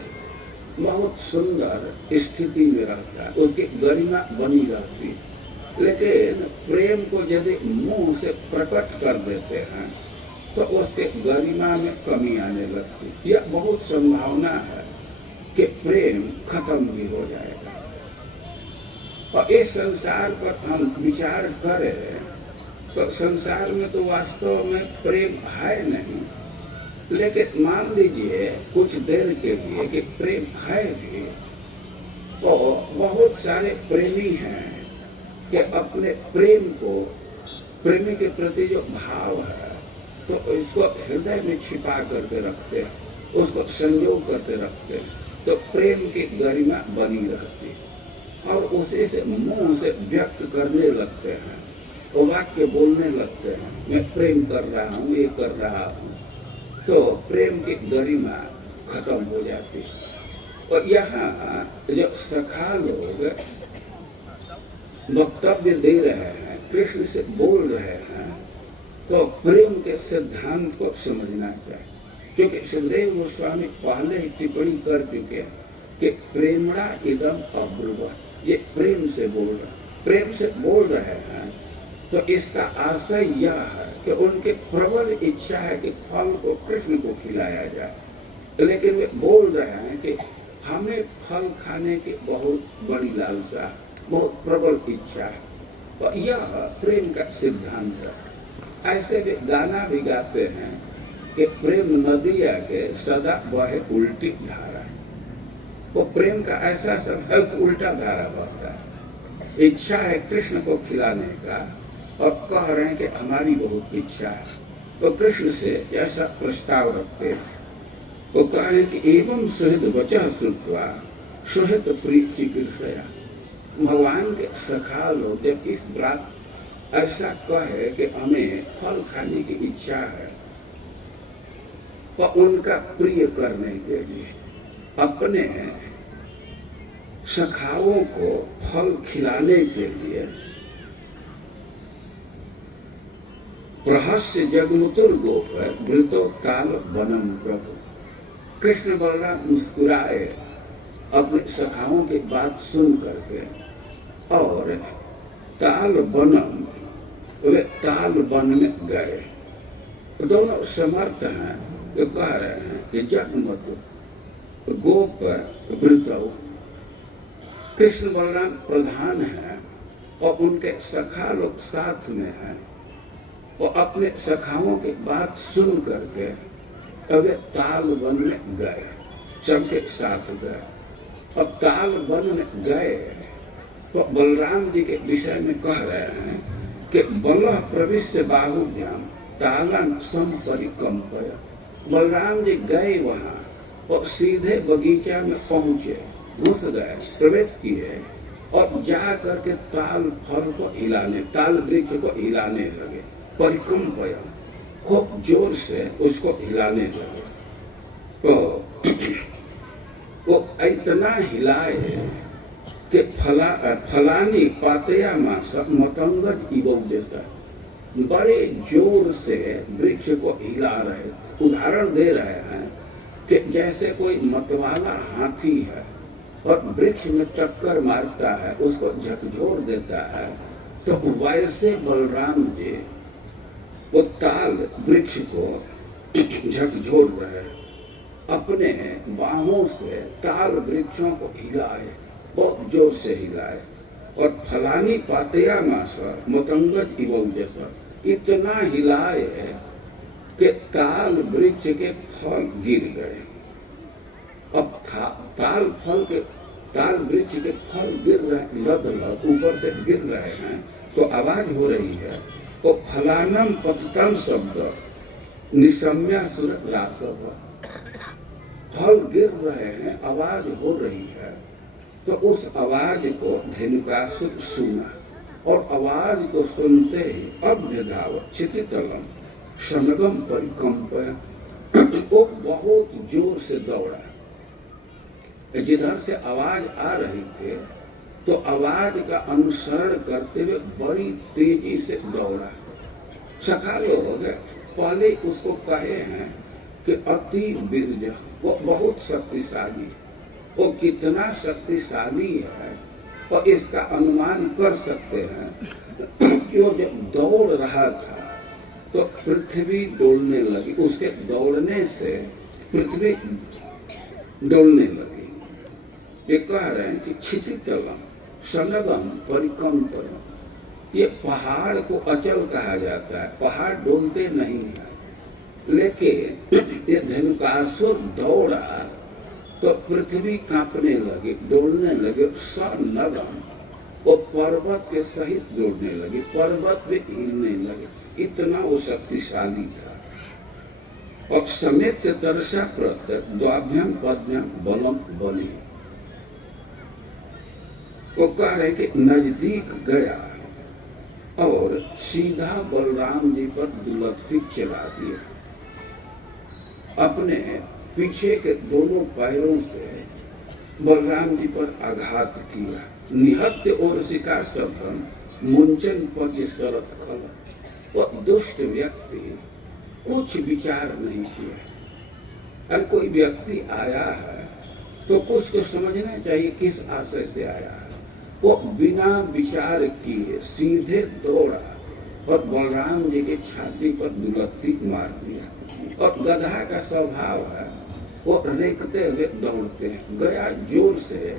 बहुत सुंदर स्थिति में रहता है, उसकी गरिमा बनी रहती है। लेकिन प्रेम को यदि मुंह से प्रकट कर देते हैं तो उसके गरिमा में कमी आने लगती है। यह बहुत संभावना है कि प्रेम खत्म भी हो जाएगा। और इस संसार पर हम विचार करें तो संसार में तो वास्तव में प्रेम है नहीं, लेकिन मान लीजिए कुछ देर के लिए कि प्रेम है भी, तो बहुत सारे प्रेमी हैं कि अपने प्रेम को, प्रेमी के प्रति जो भाव है तो इसको हृदय में छिपा करके रखते हैं, उसको संजो करके रखते हैं तो प्रेम की गरिमा बनी रहती है और उसी से मुंह से व्यक्त करने लगते हैं, तो वाक्य बोलने लगते हैं, मैं प्रेम कर रहा हूँ, ये कर रहा हूँ, तो प्रेम की गरिमा खत्म हो जाती है। और यहाँ जो सखा लोग वक्तव्य दे रहे हैं, कृष्ण से बोल रहे हैं, तो प्रेम के सिद्धांत को समझना चाहिए, क्योंकि सुखदेव गोस्वामी पहले ही टिप्पणी कर चुके हैं कि प्रेमणा इदम अब्रुव, ये प्रेम से बोल रहे हैं तो इसका आशय यह है कि उनके प्रबल इच्छा है कि फल को कृष्ण को खिलाया जाए, लेकिन वे बोल रहे हैं कि हमें फल खाने की बहुत बड़ी लालसा, बहुत प्रबल इच्छा है। तो यह प्रेम का सिद्धांत है। ऐसे वे गाना भी गाते हैं कि प्रेम नदिया के सदा बहे उल्टी धारा, वो प्रेम का ऐसा सब उल्टा धारा बहता है। इच्छा है कृष्ण को खिलाने का और कह रहे हैं कि हमारी बहुत इच्छा है, तो कृष्ण से ऐसा प्रस्ताव रखते हैं, वो कह रहे हैं कि एवं सुहृद वचः श्रुत्वा सुहृद प्रीत चिकित्सया, भगवान के सखा लोग जब इस बात ऐसा कहे कि हमें फल खाने की इच्छा है, तो उनका प्रिय करने के लिए अपने सखाओं को फल खिलाने के लिए प्रहस्य जगमुतुर गोप वृतो ताल बनम प्रभु। कृष्ण बलराम मुस्कुराए अपने सखाओं की बात सुन करके, और ताल बनम, वे ताल बन में गए। दोनों समर्थ हैं जो कह रहे हैं कि जगमुतुर गोप वृतो, कृष्ण बलराम प्रधान है और उनके सखा लोग साथ में हैं, और अपने सखाओं की बात सुन करके वे ताल वन में गए, सबके साथ गए। अब ताल वन में गए तो बलराम जी के विषय में कह रहे हैं कि बल प्रविश्य बाहुभ्याम तालन संपरिकंपय। बलराम जी गए वहां और सीधे बगीचा में पहुंचे, घुस गए, प्रवेश किए और जा करके ताल फल को हिलाने, ताल वृक्ष को हिलाने लगे। परिकंपय, खूब जोर से उसको हिलाने लगे। तो वो इतना हिलाए कि फलानी पातया मास मतंगज इवो जैसा, बड़े जोर से वृक्ष को हिला रहे। उदाहरण दे रहे हैं कि जैसे कोई मतवाला हाथी है और वृक्ष में टक्कर मारता है, उसको झकझोर देता है, तो वैसे बलराम जी वो ताल वृक्ष को झकझोर रहे, अपने बाहों से ताल वृक्षों को हिलाए, बहुत जोर से हिलाए। और फलानी पातया मासा मतंगज इवं जैसा, इतना हिलाए कि ताल वृक्ष के फल गिर गए। अब ताल वृक्ष के फल गिर रहे, लद लद ऊपर से गिर रहे हैं, तो आवाज हो रही है। तो फलानम पतितम शब्द निशम्या सुर रासव, फल गिर रहे हैं, आवाज हो रही है। तो उस आवाज को धेनुकासुर सुना, और आवाज को सुनते ही अभ्यधावत क्षितितलम शनगम परिकंपय, वो बहुत जोर से दौड़ा। जिधर से आवाज आ रही थी तो आवाज का अनुसरण करते हुए बड़ी तेजी से दौड़ा। सखा लोग पहले उसको कहे हैं कि अति बीर्ज, वो बहुत शक्तिशाली। वो कितना शक्तिशाली है और इसका अनुमान कर सकते हैं कि वो जब दौड़ रहा था तो पृथ्वी डोलने लगी, उसके दौड़ने से पृथ्वी डोलने लगी। ये कह रहे हैं कि क्षितितलम सनगम परिकंपन, ये पहाड़ को अचल कहा जाता है, पहाड़ डोलते नहीं है। लेकिन ये धेनुकासुर दौड़ा तो पृथ्वी कांपने लगी, डोलने लगे। सनगम, वो पर्वत के सहित जोड़ने लगी, पर्वत भी हिलने लगे, इतना वो शक्तिशाली था। और समेत तरसा प्रत्यय द्वाभ्याम पद्भ्याम बलम बली, वो कह रहे कि नजदीक गया और सीधा बलराम जी पर दुलत्ती चला दिया। अपने पीछे के दोनों पैरों से बलराम जी पर आघात किया। निहत्य और शिका सभन मुंचन पद शरत खल, वो दुष्ट व्यक्ति कुछ विचार नहीं किया। अगर कोई व्यक्ति आया है तो कुछ तो समझना चाहिए किस आशय से आया है। वो बिना विचार किए सीधे दौड़ा और बलराम जी के छाती पर दुलत्ती मार दिया। और गधा का स्वभाव है, वो रेंकते हुए दौड़ते हैं। गया जोर से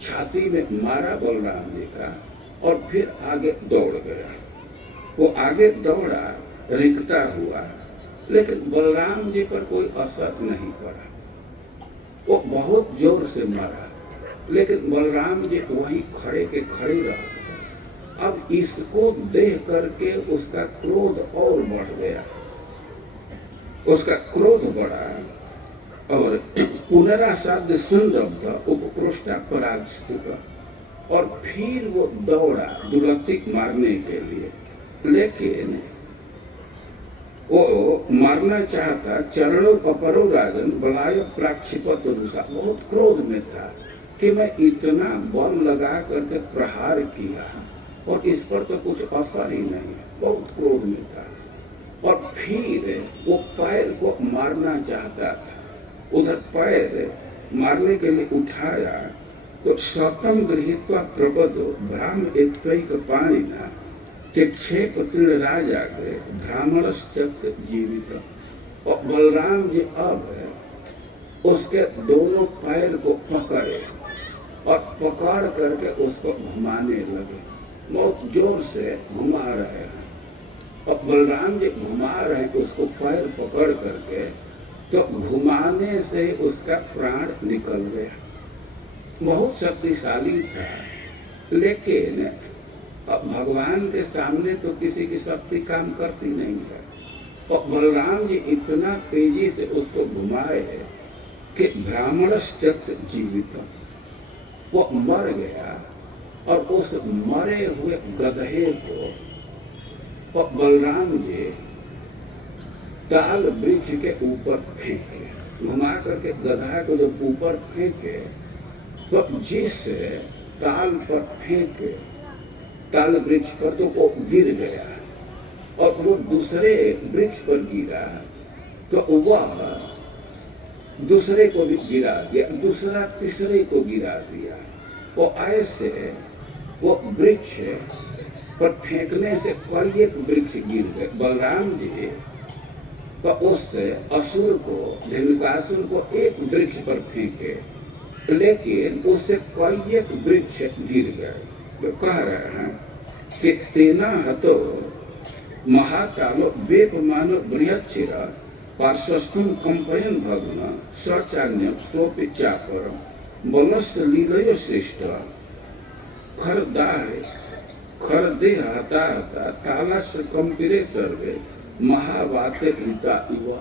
छाती में मारा बलराम जी का और फिर आगे दौड़ गया। वो आगे दौड़ा रेंकता हुआ, लेकिन बलराम जी पर कोई असर नहीं पड़ा। वो बहुत जोर से मारा, लेकिन बलराम जी वहीं खड़े के खड़े रह गए। अब इसको देख करके उसका क्रोध और बढ़ गया, उसका क्रोध बढ़ा और पुनरासाध्य संरब्ध उपकृष्टा परास्थित, और फिर वो दौड़ा दुलत्ती मारने के लिए। लेकिन वो मारना चाहता, चरणों अपरो राजन बलाय प्राक्षिपत रुषा, बहुत क्रोध में था कि मैं इतना बल लगा करके प्रहार किया और इस पर तो कुछ असर ही नहीं है, बहुत क्रोध में था। और फिर वो पैर को मारना चाहता था। उधर पैर मारने के लिए उठाया तो स्वतम गृहीत्वा प्रबदो ब्राह्म एत्वैक पाणिना चिक्षेप तीर्ण राजाग्रे ब्राह्मणश्चक्र जीवित। और बलराम जी अब उसके दोनों पैर को पकड़े और पकड़ करके उसको घुमाने लगे, बहुत जोर से घुमा रहे हैं। और बलराम जी घुमा रहे हैं उसको पैर पकड़ करके, तो घुमाने से उसका प्राण निकल गया। बहुत शक्तिशाली था, लेकिन अब भगवान के सामने तो किसी की शक्ति काम करती नहीं है। और बलराम जी इतना तेजी से उसको घुमाए कि ब्राह्मणश्चक्र जीवित, वो मर गया। और उस मरे हुए गधे को बलराम जी ताल वृक्ष के ऊपर फेंके, घुमा करके गधा को जब ऊपर फेंके तो जिस ताल पर फेंके ताल वृक्ष पर तो वो गिर गया, और वो दूसरे वृक्ष पर गिरा तो वह दूसरे को भी गिरा दिया, दूसरा तीसरे को गिरा दिया। वो ऐसे वो वृक्ष पर फेंकने से कई एक वृक्ष गिर गए। बलराम जी तो उस असुर को, धेनुकासुर को एक वृक्ष पर फेंके, लेकिन उससे कई एक वृक्ष गिर गए। तो कह रहे हैं कि तेना हतो महाकालो वेपमानो बृहच्छिरा पार्श्वस्थम कंपयन भग्न सचान्य सोपि चापरम बलस् लीलयो श्रेष्ठ खरदाह खरदेह हता हता तालस कंपिरे सर्वे महावाते हिता युवा।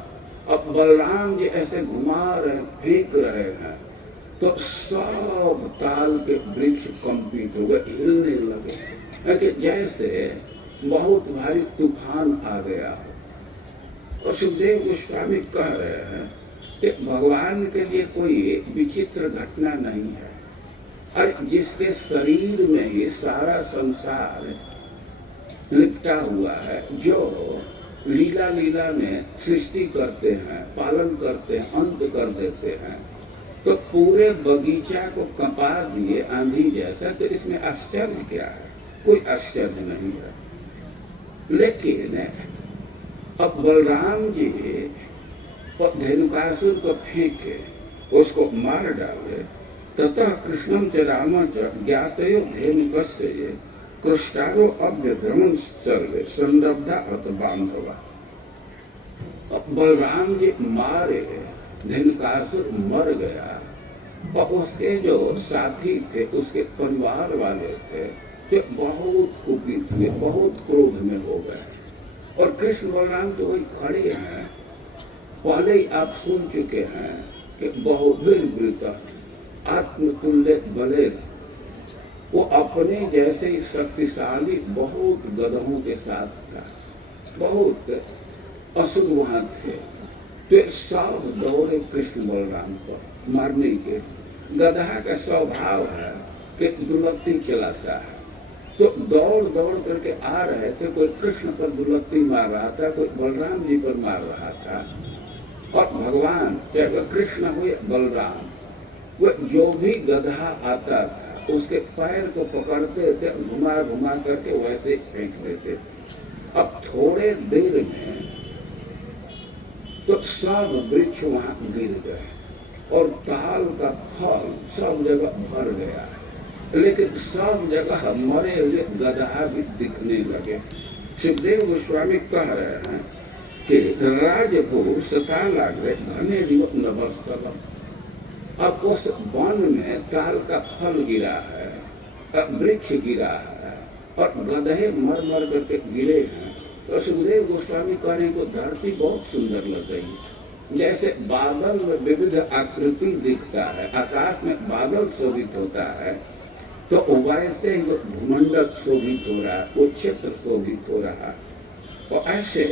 अब बलराम जी ऐसे घुमा रहे, फेंक रहे हैं, तो सब ताल के वृक्ष कंपित हो गए, हिलने लगे, कि जैसे बहुत भारी तूफान आ गया। और सुखदेव गोस्वामी कह रहे हैं कि भगवान के लिए कोई विचित्र घटना नहीं है, और जिसके शरीर में ही सारा संसार लिपटा हुआ है, जो लीला लीला में सृष्टि करते हैं, पालन करते हैं, अंत कर देते हैं, तो पूरे बगीचा को कपा दिए आंधी जैसा, तो इसमें आश्चर्य क्या है? कोई आश्चर्य नहीं है। लेकिन अब बलराम जी धेनुकासुर को फेंके, उसको मार डाले, ततः कृष्णम च राम च ज्ञातयो धेनुकस्य कृष्णारो अभ्यद्रमण सर्वे संरब्धा अत बांधवा। बलराम जी मारे, धेनुकासुर मर गया, और उसके जो साथी थे, उसके परिवार वाले थे, जो बहुत कुपित हुए, बहुत क्रोध में हो गए। और कृष्ण बलराम तो वही खड़े हैं, पहले ही आप सुन चुके हैं कि बहुवीर आत्मतुल्य बले, वो अपने जैसे ही शक्तिशाली बहुत गधों के साथ था, बहुत असुर वहां थे, तो सब दौड़े कृष्ण बलराम को मारने के। गधा का स्वभाव है कि दुर्लत्ती चलाता है, तो दौड़ दौड़ करके आ रहे थे, कोई कृष्ण पर दुर्लत्ती मार रहा था, कोई बलराम जी पर मार रहा था। और भगवान चाहे कृष्ण हुए बलराम, वो जो भी गधा आता था उसके पैर को पकड़ते थे, घुमा घुमा करके वैसे फेंक देते। अब थोड़े देर में तो सब वृक्ष वहां गिर गए, और ताल का फल सब जगह भर गया, लेकिन सब जगह मरे हुए गधा भी दिखने लगे। सुखदेव गोस्वामी कह रहे हैं कि राजपुर सता लागे घने नभस्तलम। अब उस वन में ताल का फल गिरा है, वृक्ष गिरा है, और गधे मर मर करके गिरे हैं। तो सुखदेव गोस्वामी कहने को धरती बहुत सुंदर लग रही है, जैसे बादल में विविध आकृति दिखता है, आकाश में बादल शोभित होता है, तो वैसे ही भूमंडल शोभित हो रहा है, वो क्षेत्र शोभित हो रहा है। तो ऐसे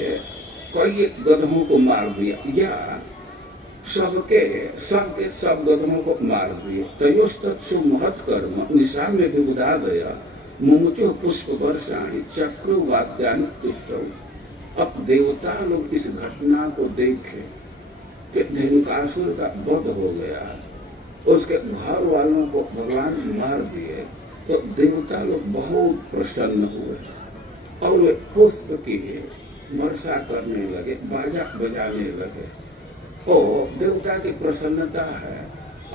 कई गधों को मार दिया, या सबके सब गधों को मार दिए। तयोस्तु महत् कर्म निशा में भी उदा गया मुमुचो पुष्प वर्षाणी चक्रु वाद्यानि तुष्टौ अब देवता लोग इस घटना को देखे कि धेनुकासुर का वध हो गया, उसके घर वालों को भगवान मार दिए, तो देवता लोग बहुत प्रसन्न हुए और वे पुष्प की वर्षा करने लगे, बाजा बजाने लगे। तो देवता की प्रसन्नता है।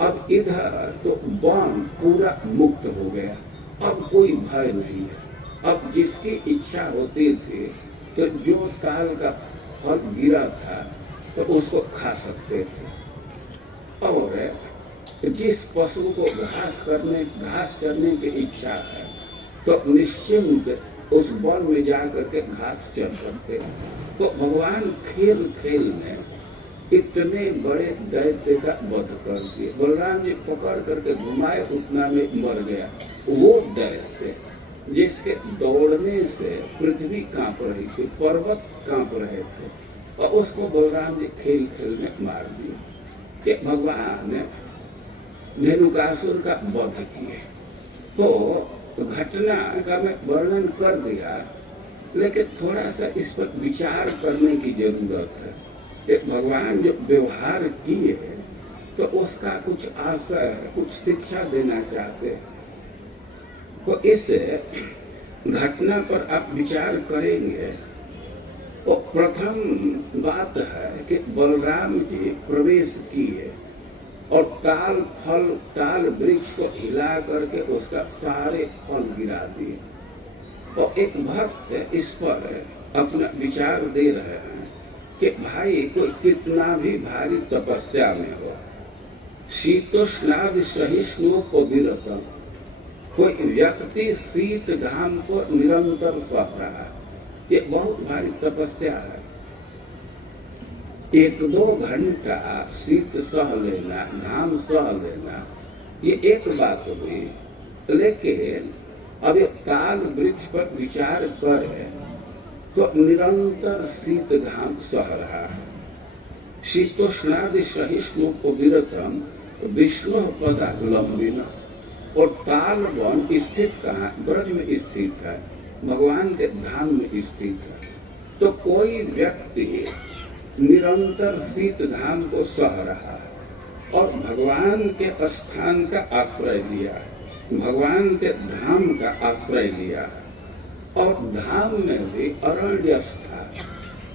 अब इधर तो वन पूरा मुक्त हो गया, अब कोई भय नहीं है। अब जिसकी इच्छा होती थी तो जो ताल का फल गिरा था तो उसको खा सकते थे, और जिस पशु को घास चरने की इच्छा है तो निश्चिंत उस वन में जाकर के घास चर सकते हैं। तो भगवान खेल खेल में इतने बड़े दैत्य का वध कर दिए। बलराम जी पकड़ करके घुमाए, उतना में मर गया। वो दैत्य जिसके दौड़ने से पृथ्वी कांप रही थी, पर्वत कांप रहे थे, और उसको बलराम जी खेल खेल में मार दिए कि भगवान ने धेनुकासुर का वध किए। तो घटना का मैं वर्णन कर दिया, लेकिन थोड़ा सा इस पर विचार करने की जरूरत है कि भगवान जो व्यवहार किए तो उसका कुछ आशय, कुछ शिक्षा देना चाहते हैं। तो इस घटना पर आप विचार करेंगे तो प्रथम बात है कि बलराम जी प्रवेश किए और ताल वृक्ष को हिला करके उसका सारे फल गिरा दिए। और एक भक्त इस पर अपना विचार दे रहे हैं कि भाई कोई कितना भी भारी तपस्या में हो, शीतोष्णादि सहिष्णु को विरतम, कोई व्यक्ति शीत घाम को निरंतर सह रहा है, ये बहुत भारी तपस्या है। 1-2 घंटा शीत सह लेना, घाम सह लेना, ये एक बात हुई। लेकिन अब ये ताल वृक्ष पर विचार करें तो निरंतर शीत घाम सह रहा है। शीतोष्णादि सहिष्णु को विरतम विष्णु पदावलंबिना, और ताल वन स्थित कहाँ? ब्रज में स्थित है, भगवान के धाम में स्थित है। तो कोई व्यक्ति निरंतर शीत घाम को सह रहा है और भगवान के स्थान का आश्रय लिया है, भगवान के धाम का आश्रय लिया है। और धाम में भी अरण्य था,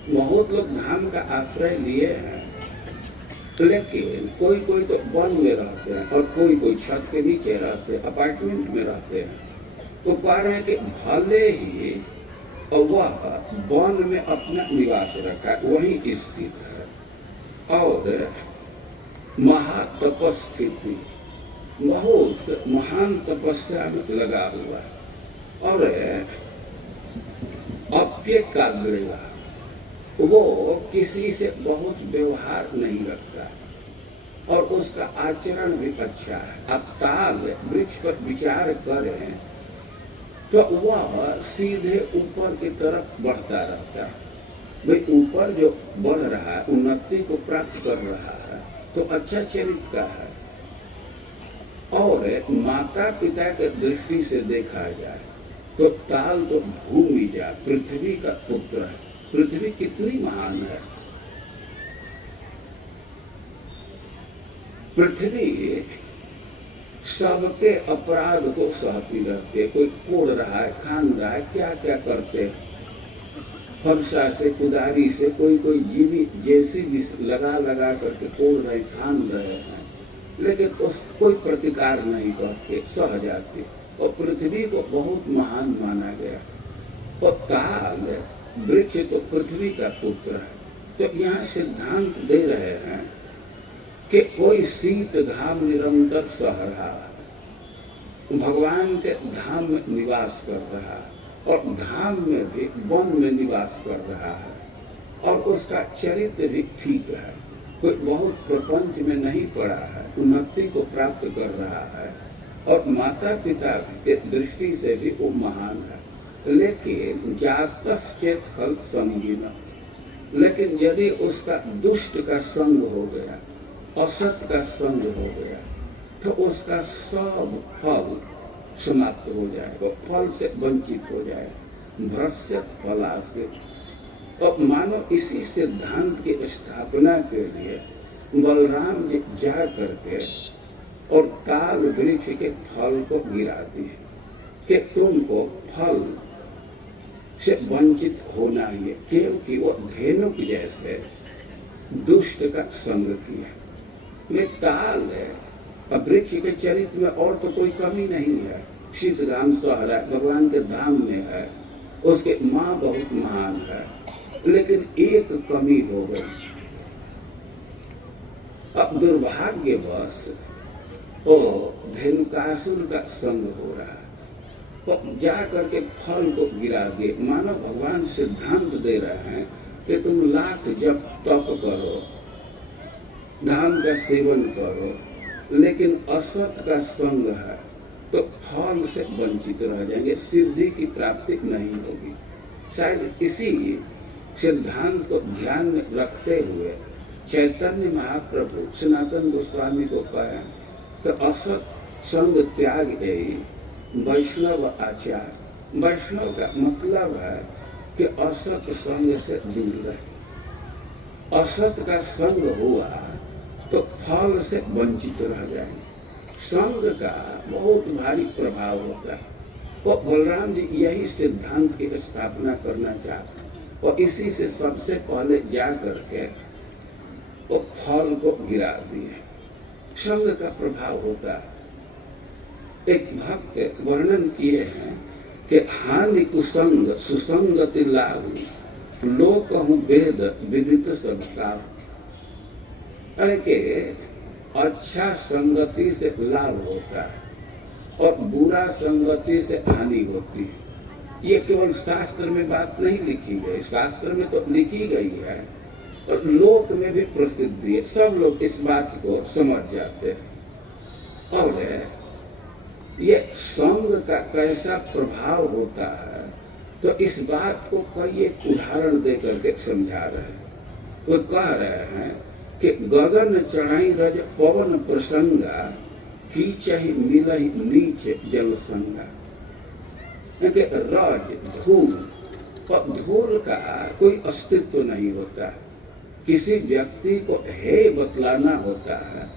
बहुत लोग धाम का आश्रय लिए हैं, लेकिन कोई कोई तो वन में रहते हैं और कोई कोई छत के नीचे रहते हैं, अपार्टमेंट में रहते हैं। तो कह रहे हैं कि भले ही वह वन में अपना निवास रखा है, वहीं स्थित है और महातपस्थिति, बहुत महान तपस्या में लगा हुआ है। और अप्येकाग्रेवा, वो किसी से बहुत व्यवहार नहीं रखता और उसका आचरण भी अच्छा है। अब ताल वृक्ष पर विचार करें तो वह सीधे ऊपर की तरफ बढ़ता रहता है। भाई ऊपर जो बढ़ रहा है, उन्नति को प्राप्त कर रहा है, तो अच्छा चरित्र का है। और माता पिता के दृष्टि से देखा जाए तो ताल तो भूमि जा, पृथ्वी का पुत्र है। पृथ्वी कितनी महान है। पृथ्वी सबके अपराध को सहती रहती है। कोई कोड़ रहा है, खान रहा है, क्या क्या करते हैं, फरसा से, कुदारी से, कोई कोई जीवी जैसी भी लगा लगा करके कोड़ रहे, खान रहे हैं, लेकिन तो कोई प्रतिकार नहीं करते, सह जाती। और पृथ्वी को बहुत महान माना गया। और ताल वृक्ष तो पृथ्वी का पुत्र है। तो यहाँ सिद्धांत दे रहे हैं कि कोई शीत घाम निरंतर सह रहा है, भगवान के धाम में निवास कर रहा है और धाम में भी वन में निवास कर रहा है और उसका चरित्र भी ठीक है। कोई बहुत प्रपंच में नहीं पड़ा है, उन्नति को प्राप्त कर रहा है और माता पिता के दृष्टि से भी वो महान है। लेकिन जातश्चेत खल संगीना, लेकिन यदि उसका दुष्ट का संग हो गया, असत का संग हो गया, तो उसका सब फल समाप्त हो जाएगा, फल से वंचित हो जाएगा। भ्रष्ट फलास्य, और मानो इसी सिद्धांत की स्थापना के लिए बलराम जी जा करके और ताल वृक्ष के फल को गिरा दिए कि तुमको फल से वंचित होना ही है, क्योंकि वो धेनुक जैसे दुष्ट का संग किया। ये ताल है और वृक्ष के चरित्र में और तो कोई कमी नहीं है। शीतगाम सहरा भगवान के धाम में है, उसके माँ बहुत महान है, लेकिन एक कमी हो गई। अब दुर्भाग्यवश वो धेनुकासुर का संग हो रहा है, तो जा करके फल को गिरा दिए। मानो भगवान सिद्धांत दे रहे हैं कि तुम लाख जप तप करो, धाम का सेवन करो, लेकिन असत का संग है तो फल से वंचित रह जाएंगे, सिद्धि की प्राप्ति नहीं होगी। शायद इसी सिद्धांत को ध्यान में रखते हुए चैतन्य महाप्रभु सनातन गोस्वामी को कहे कि असत संग त्याग वैष्णव आचार। वैष्णव का मतलब है कि असत संग से दूर रहे। असत का संग हुआ तो फल से वंचित रह जाएंगे। संग का बहुत भारी प्रभाव होता है। वो बलराम जी यही सिद्धांत की स्थापना करना चाहते हैं और इसी से सबसे पहले जा करके वो फल को गिरा दिए। संग का प्रभाव होता है। एक भक्त वर्णन किए हैं कि हानि कुसंग सुसंगति लाभ लोक वेद विदित सबका। अरे के अच्छा संगति से लाभ होता है और बुरा संगति से हानि होती है। ये केवल शास्त्र में बात नहीं लिखी गई, शास्त्र में तो लिखी गई है और लोक में भी प्रसिद्धि है। सब लोग इस बात को समझ जाते हैं। और ये संग का कैसा प्रभाव होता है तो इस बात को कई एक उदाहरण दे करके समझा रहे हैं। वो कह रहे हैं कि गगन चढ़ाई रज पवन प्रसंगा कीचहि मिलहि नीच जल संगा। रज धूल, और धूल का कोई अस्तित्व नहीं होता। किसी व्यक्ति को हे बतलाना होता है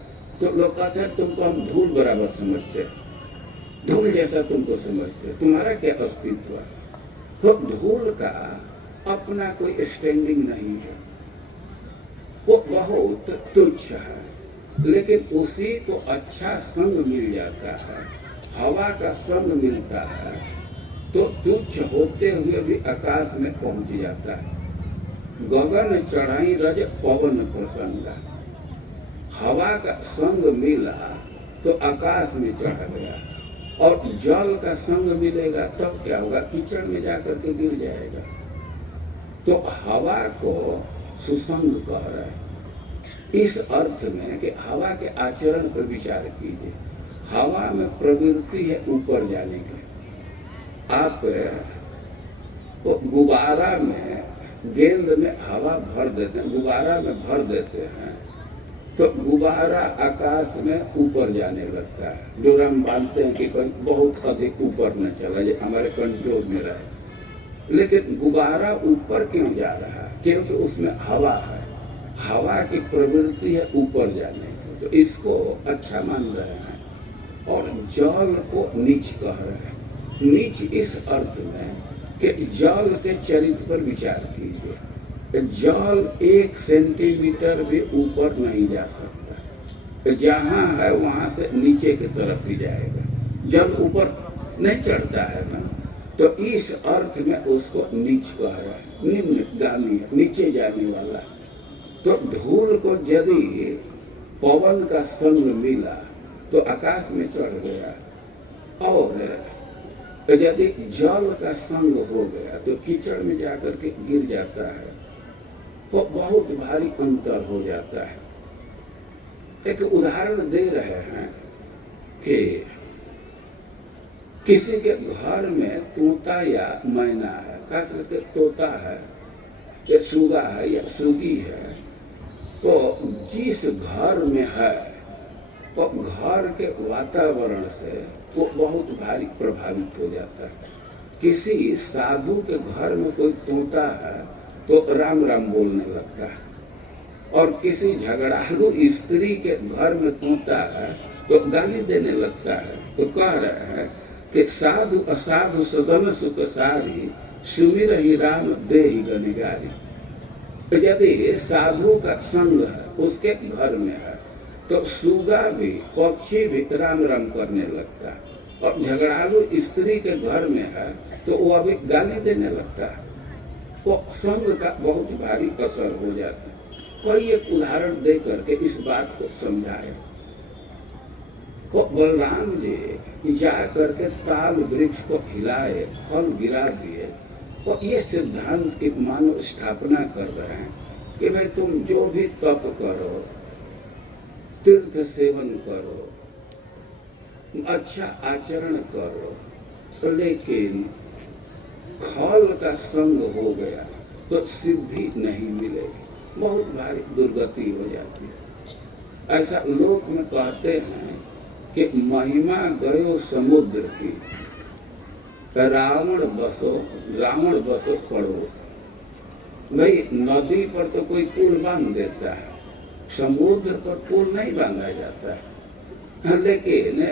तो लोग कहते हैं तुमको हम धूल बराबर समझते हैं, धूल जैसा तुमको समझते हैं, तुम्हारा क्या अस्तित्व है। तो धूल का अपना कोई स्टैंडिंग नहीं है, वो बहुत तुच्छ है। लेकिन उसी को अच्छा संग मिल जाता है, हवा का संग मिलता है तो तुच्छ होते हुए भी आकाश में पहुंच जाता है। गगन चढ़ाई रज पवन प्रसंगा, हवा का संग मिला तो आकाश में चढ़ गया। और जल का संग मिलेगा तब क्या होगा, कीचड़ में जाकर के गिर जाएगा। तो हवा को सुसंग कह रहा है इस अर्थ में कि हवा के आचरण पर विचार कीजिए। हवा में प्रवृत्ति है ऊपर जाने की। आप गुब्बारा में गेंद में हवा भर देते हैं, गुब्बारा में भर देते हैं तो गुब्बारा आकाश में ऊपर जाने लगता है। जो हम मानते हैं कि कोई बहुत अधिक ऊपर न चला जाए, हमारे कंट्रोल में रहे। लेकिन गुब्बारा ऊपर क्यों जा रहा है, क्योंकि उसमें हवा है, हवा की प्रवृत्ति है ऊपर जाने की, तो इसको अच्छा मान रहे हैं। और जल को नीच कह रहे हैं। नीच इस अर्थ में कि जल के चरित्र पर विचार कीजिए। जल 1 सेंटीमीटर भी ऊपर नहीं जा सकता, जहाँ है वहां से नीचे की तरफ ही जाएगा। जल ऊपर नहीं चढ़ता है ना, तो इस अर्थ में उसको नीच कह रहा है, निम्नगामी है, नीचे जाने वाला है। तो धूल को यदि पवन का संग मिला तो आकाश में चढ़ गया, और यदि जल का संग हो गया तो कीचड़ में जाकर के गिर जाता है, तो बहुत भारी अंतर हो जाता है। एक उदाहरण दे रहे हैं कि किसी के घर में तोता या मैना है, खास करके तोता है या सुगा है या सुगी है, तो जिस घर में है तो घर के वातावरण से वो बहुत भारी प्रभावित हो जाता है। किसी साधु के घर में कोई तोता है तो राम राम बोलने लगता है, और किसी झगड़ालू स्त्री के घर में पहुंचता है तो गाली देने लगता है। तो कह रहे हैं कि साधु असाधु सदन सुख सारी, सुमिर ही राम दे ही गनिगारी। तो यदि साधु का संग है, उसके घर में है, तो सुगा भी पक्षी भी राम राम करने लगता है, और झगड़ालू स्त्री के घर में है तो वो अभी गाली देने लगता है। वो संग का बहुत भारी असर हो जाता है। कोई एक उदाहरण दे करके इस बात को समझाए। वो बलराम जी जा करके ताल वृक्ष को हिलाए, फल गिरा दिए, और ये सिद्धांत की मानव स्थापना कर रहे हैं कि भाई तुम जो भी तप करो, तीर्थ सेवन करो, अच्छा आचरण करो, लेकिन खल का संग हो गया तो सिद्धि नहीं मिलेगी, बहुत भारी दुर्गति हो जाती है। ऐसा लोक में कहते हैं कि महिमा गयो समुद्र की, रावण बसो पड़ोस। भाई नदी पर तो कोई पुल बांध देता है, समुद्र पर पुल नहीं बांधा जाता है, लेकिन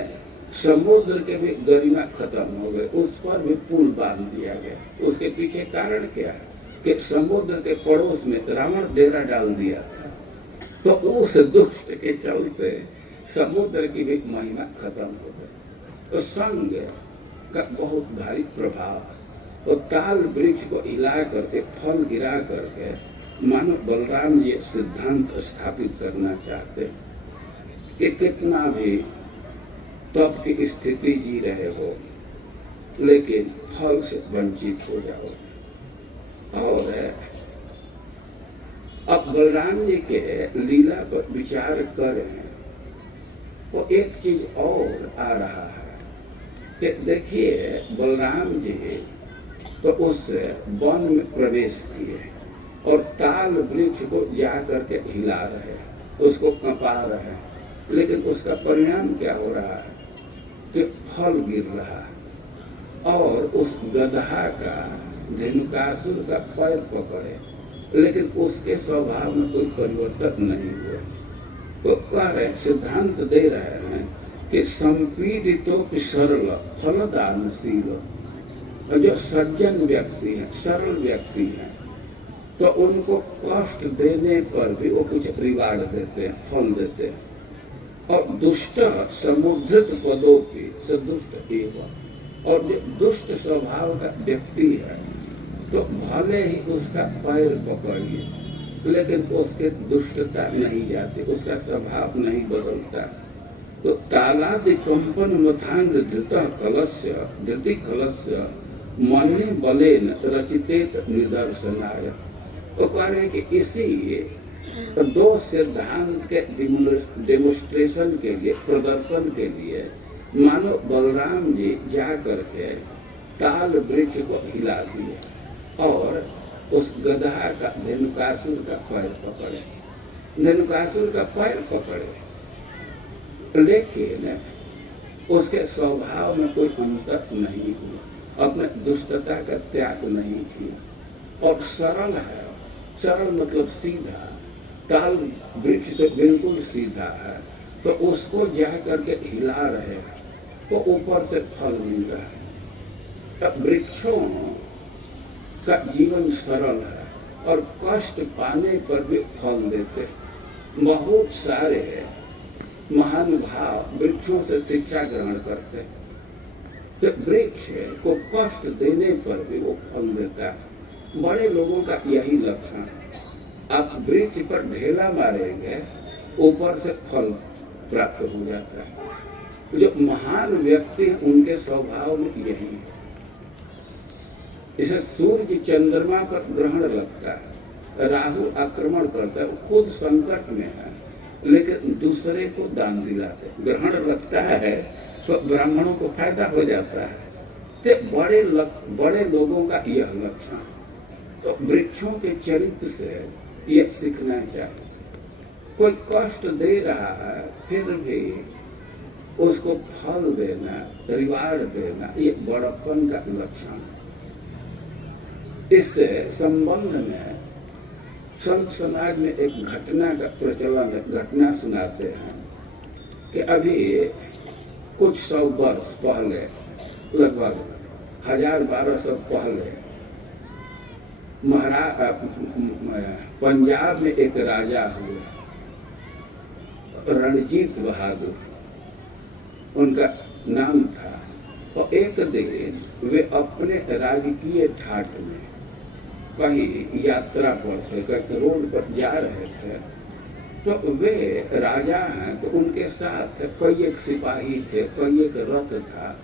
समुद्र के भी गरिमा खत्म हो गए, उस पर भी पुल बांध दिया गया। उसके पीछे कारण क्या है कि समुद्र के पड़ोस में रावण डेरा डाल दिया था, तो उस दुष्ट के चलते समुद्र की भी महिमा खत्म हो गई। तो संग का बहुत भारी प्रभाव है। तो ताल वृक्ष को हिला करके, फल गिरा करके मानो बलराम ये सिद्धांत स्थापित करना चाहते हैं कि कितना भी तप की स्थिति जी रहे हो, लेकिन फल से वंचित हो जाओ। और अब बलराम जी के लीला पर विचार करें तो एक चीज और आ रहा है कि देखिए बलराम जी तो उस वन में प्रवेश किए और ताल वृक्ष को जा करके हिला रहे, उसको कंपा रहे, लेकिन उसका परिणाम क्या हो रहा है कि फल गिर रहा है, और उस गधा का धेनुकासुर का पैर पकड़े, लेकिन उसके स्वभाव में कोई परिवर्तन नहीं हुआ। तो कह रहे, सिद्धांत दे रहे हैं कि संपीड़ितों की सरल फलदानशील, जो सज्जन व्यक्ति है, सरल व्यक्ति है, तो उनको कष्ट देने पर भी वो कुछ रिवार्ड देते हैं, फल देते हैं। और दुष्ट समुद्रित पदों की सदुष्ट एवं, और जो दुष्ट स्वभाव का व्यक्ति है तो भले ही उसका पैर पकड़िए, लेकिन उसके दुष्टता नहीं जाती, उसका स्वभाव नहीं बदलता। तो तालादि कंपन मथान धृत कलस्य धृति कलस्य मन्य बलेन रचितेत निदर्शनाय। तो कह रहे हैं कि इसी दो सिद्धांत के डेमोन्स्ट्रेशन के लिए, प्रदर्शन के लिए मानो बलराम जी जा करके ताल वृक्ष को हिला दिए और उस गधा का धेनुकासुर का पैर पकड़े, धेनुकासुर का पैर पकड़े, लेकिन उसके स्वभाव में कोई अंतर नहीं हुआ, अपने दुष्टता का त्याग नहीं किया, और सरल है। सरल मतलब सीधा, ताल वृक्ष तो बिल्कुल सीधा है, तो उसको जा करके हिला रहे हैं तो ऊपर से फल मिल रहा है। तब वृक्षों का जीवन सरल है और कष्ट पाने पर भी फल देते। बहुत सारे महानुभाव वृक्षों से शिक्षा ग्रहण करते, तो वृक्ष को कष्ट देने पर भी वो फल देता है। बड़े लोगों का यही लक्षण है, आप वृक्ष पर ढेला मारेंगे, ऊपर से फल प्राप्त हो जाता है। जो महान व्यक्ति हैं उनके स्वभाव में यही है। इसे सूर्य चंद्रमा पर ग्रहण लगता है, राहु आक्रमण करता है, खुद संकट में है लेकिन दूसरे को दान दिलाते। ग्रहण लगता है तो ब्राह्मणों को फायदा हो जाता है। तो बड़े लोगों का यह लक्षण, तो वृक्षों के चरित्र से यह सीखना चाहिए। कोई कष्ट दे रहा है फिर भी उसको फल देना, रिवार्ड देना, ये बड़प्पन का लक्षण है। इस संबंध में संत समाज में एक घटना का प्रचलन है। घटना सुनाते हैं कि अभी कुछ 100 वर्ष पहले, लगभग 1000-1200 पहले, पंजाब में एक राजा हुए, रणजीत बहादुर उनका नाम था। और एक दिन वे अपने राजकीय ठाट में कहीं यात्रा पर थे, कहीं रोड पर जा रहे थे, तो वे राजा हैं तो उनके साथ कई एक सिपाही थे, कई एक रथ था,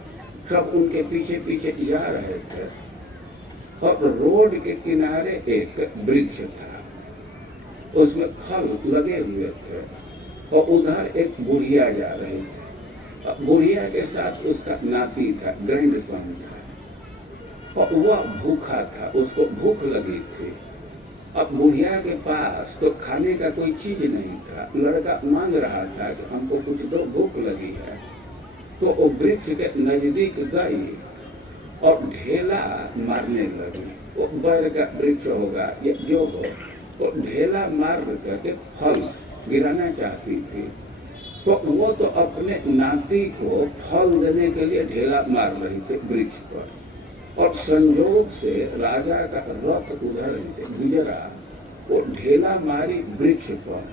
सब उनके पीछे पीछे जा रहे थे। और रोड के किनारे एक वृक्ष था, उसमें फल लगे हुए थे, और उधर एक बुढ़िया जा रही थी। बुढ़िया के साथ उसका नाती था, ग्रैंडसन था, और वह भूखा था, उसको भूख लगी थी। अब बुढ़िया के पास तो खाने का कोई चीज नहीं था। लड़का मांग रहा था कि हमको कुछ दो, भूख लगी है। तो वो वृक्ष के नजदीक गई और ढेला मारने लगी। वो बैर का वृक्ष होगा या जो हो, वो ढेला मार करके फल गिराना चाहती थी। तो वो तो अपने नाती को फल देने के लिए ढेला मार रही थी वृक्ष पर, और संयोग से राजा का रथ उधर गुजरा। वो ढेला मारी वृक्ष पर,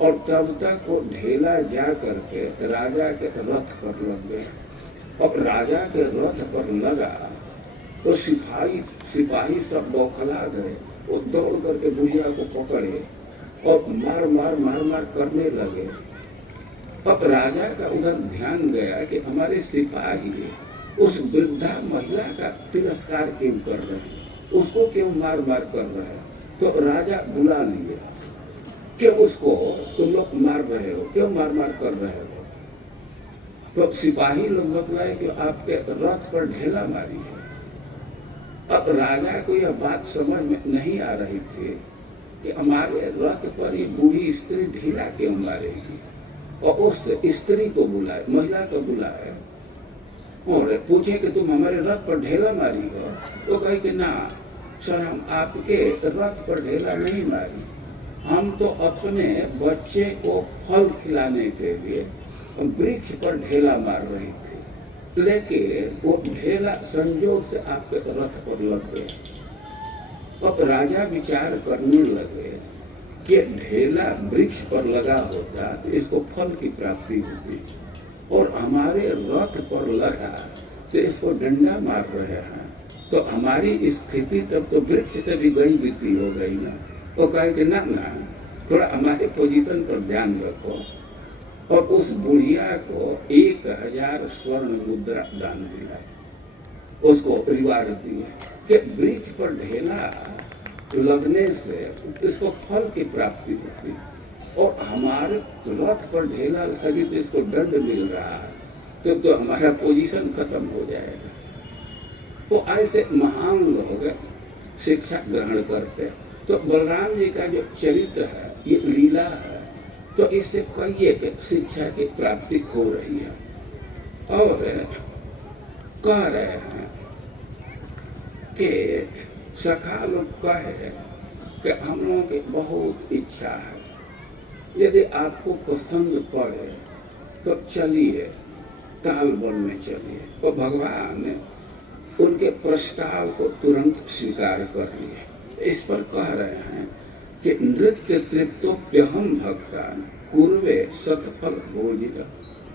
और तब तक वो ढेला जा करके राजा के रथ पर लग गया। अब राजा के रथ पर लगा तो सिपाही सब बौखला गए। वो दौड़ करके बुढ़िया को पकड़े और मार करने लगे। अब राजा का उधर ध्यान गया कि हमारे सिपाही उस वृद्धा महिला का तिरस्कार क्यों कर रहे हैं, उसको क्यों मार कर रहे हैं। तो राजा बुला लिए कि उसको तुम लोग मार रहे हो, क्यों मार कर रहे हो। तो सिपाही लोग बतलाए कि आपके रथ पर ढेला मारी है। अब राजा को यह बात समझ में नहीं आ रही थी कि हमारे रथ पर ये बूढ़ी स्त्री ढीला क्यों मारेगी। और उस स्त्री को बुलाए, महिला को बुलाए और पूछे कि तुम हमारे रथ पर ढेला मारी हो। तो कहे कि ना सर, हम आपके रथ पर ढेला नहीं मारी, हम तो अपने बच्चे को फल खिलाने के लिए वृक्ष पर ढेला मार रही थी, लेकिन वो ढेला संयोग से आपके रथ पर लग गया। अब राजा विचार करने लगे कि ढेला वृक्ष पर लगा होता तो इसको फल की प्राप्ति होती, और हमारे रथ पर लगा तो इसको डंडा मार रहे हैं, तो हमारी स्थिति तब तो वृक्ष से भी गई बीती हो गई ना। वो कहे कि ना थोड़ा हमारे पोजीशन पर ध्यान रखो। और उस बुढ़िया को 1000 स्वर्ण मुद्रा दान दिया, उसको रिवार्ड दिया कि वृक्ष पर ढेला लगने से इसको फल की प्राप्ति होती, और हमारे रथ पर ढेला लगी तो इसको दंड मिल रहा है, तो हमारा पोजीशन खत्म हो जाएगा। तो ऐसे महान लोग शिक्षा ग्रहण करते। तो बलराम जी का जो चरित्र है, ये लीला है, तो इससे कई एक शिक्षा की प्राप्ति हो रही है। और कह रहे हैं कि सखा लोग कहे कि हम लोगों की बहुत इच्छा है, यदि आपको पसंद पड़े तो चलिए ताल वन में चलिए। तो भगवान ने उनके प्रस्ताव को तुरंत स्वीकार कर लिया। इस पर कह रहे हैं कि नृत्य तृप्तोप्यहम भक्तान पूर्वे सतफल भोजित।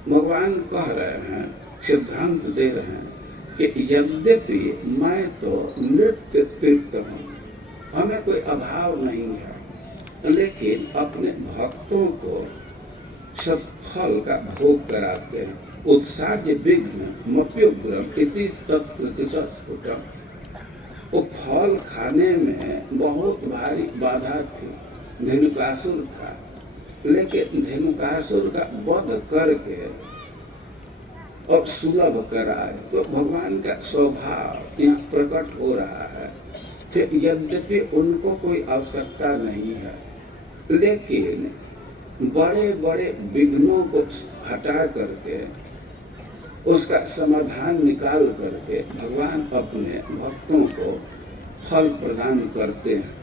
भगवान कह रहे हैं, सिद्धांत दे रहे हैं कि यद्यपि मैं तो नृत्य तृप्त हूँ, हमें कोई अभाव नहीं है, लेकिन अपने भक्तों को सब फल का भोग कराते हैं। उत्साह विघ्न मप्युग्रम इति तत्प्रतिस्फुटम। वो फल खाने में बहुत भारी बाधा थी, धेनुकासुर था, लेकिन धेनुकासुर का वध करके और सुलभ कराए। तो भगवान का स्वभाव यहाँ प्रकट हो रहा है कि यद्यपि उनको कोई आवश्यकता नहीं है, लेकिन बड़े बड़े विघ्नों को हटा करके उसका समाधान निकाल करके भगवान अपने भक्तों को फल प्रदान करते हैं।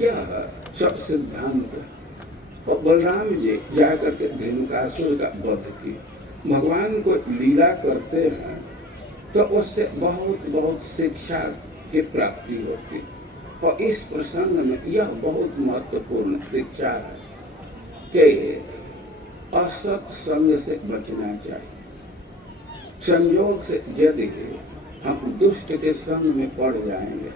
यह सब सिद्धांत है। और बलराम जी जाकर के धेनुकासुर का वध किए। भगवान को लीला करते हैं तो उससे बहुत बहुत शिक्षा की प्राप्ति होती। और इस प्रसंग में यह बहुत महत्वपूर्ण शिक्षा है कि असत संग से बचना चाहिए। संयोग से यदि हम दुष्ट के संग में पड़ जाएंगे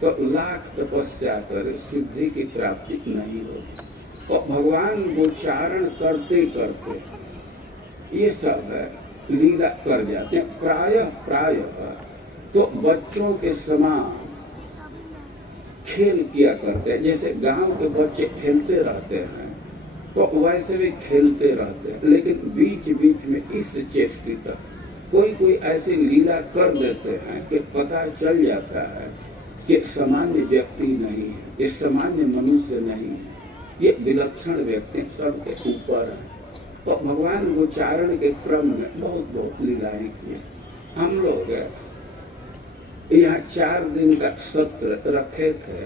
तो लाख तपस्या कर सिद्धि की प्राप्ति नहीं होगी। और भगवान गोचारण करते करते ये सब लीला कर जाते हैं। प्रायः तो बच्चों के समान खेल किया करते हैं। जैसे गांव के बच्चे खेलते रहते हैं तो वैसे भी खेलते रहते हैं, लेकिन बीच बीच में इस चेष्टित कोई ऐसी लीला कर देते हैं कि पता चल जाता है कि सामान्य व्यक्ति नहीं है, ये सामान्य मनुष्य नहीं है, ये विलक्षण व्यक्ति सबके ऊपर है। तो भगवान गोचारण के क्रम में बहुत बहुत लीलाएं किए। हम लोग यहाँ 4 दिन का सत्र रखे थे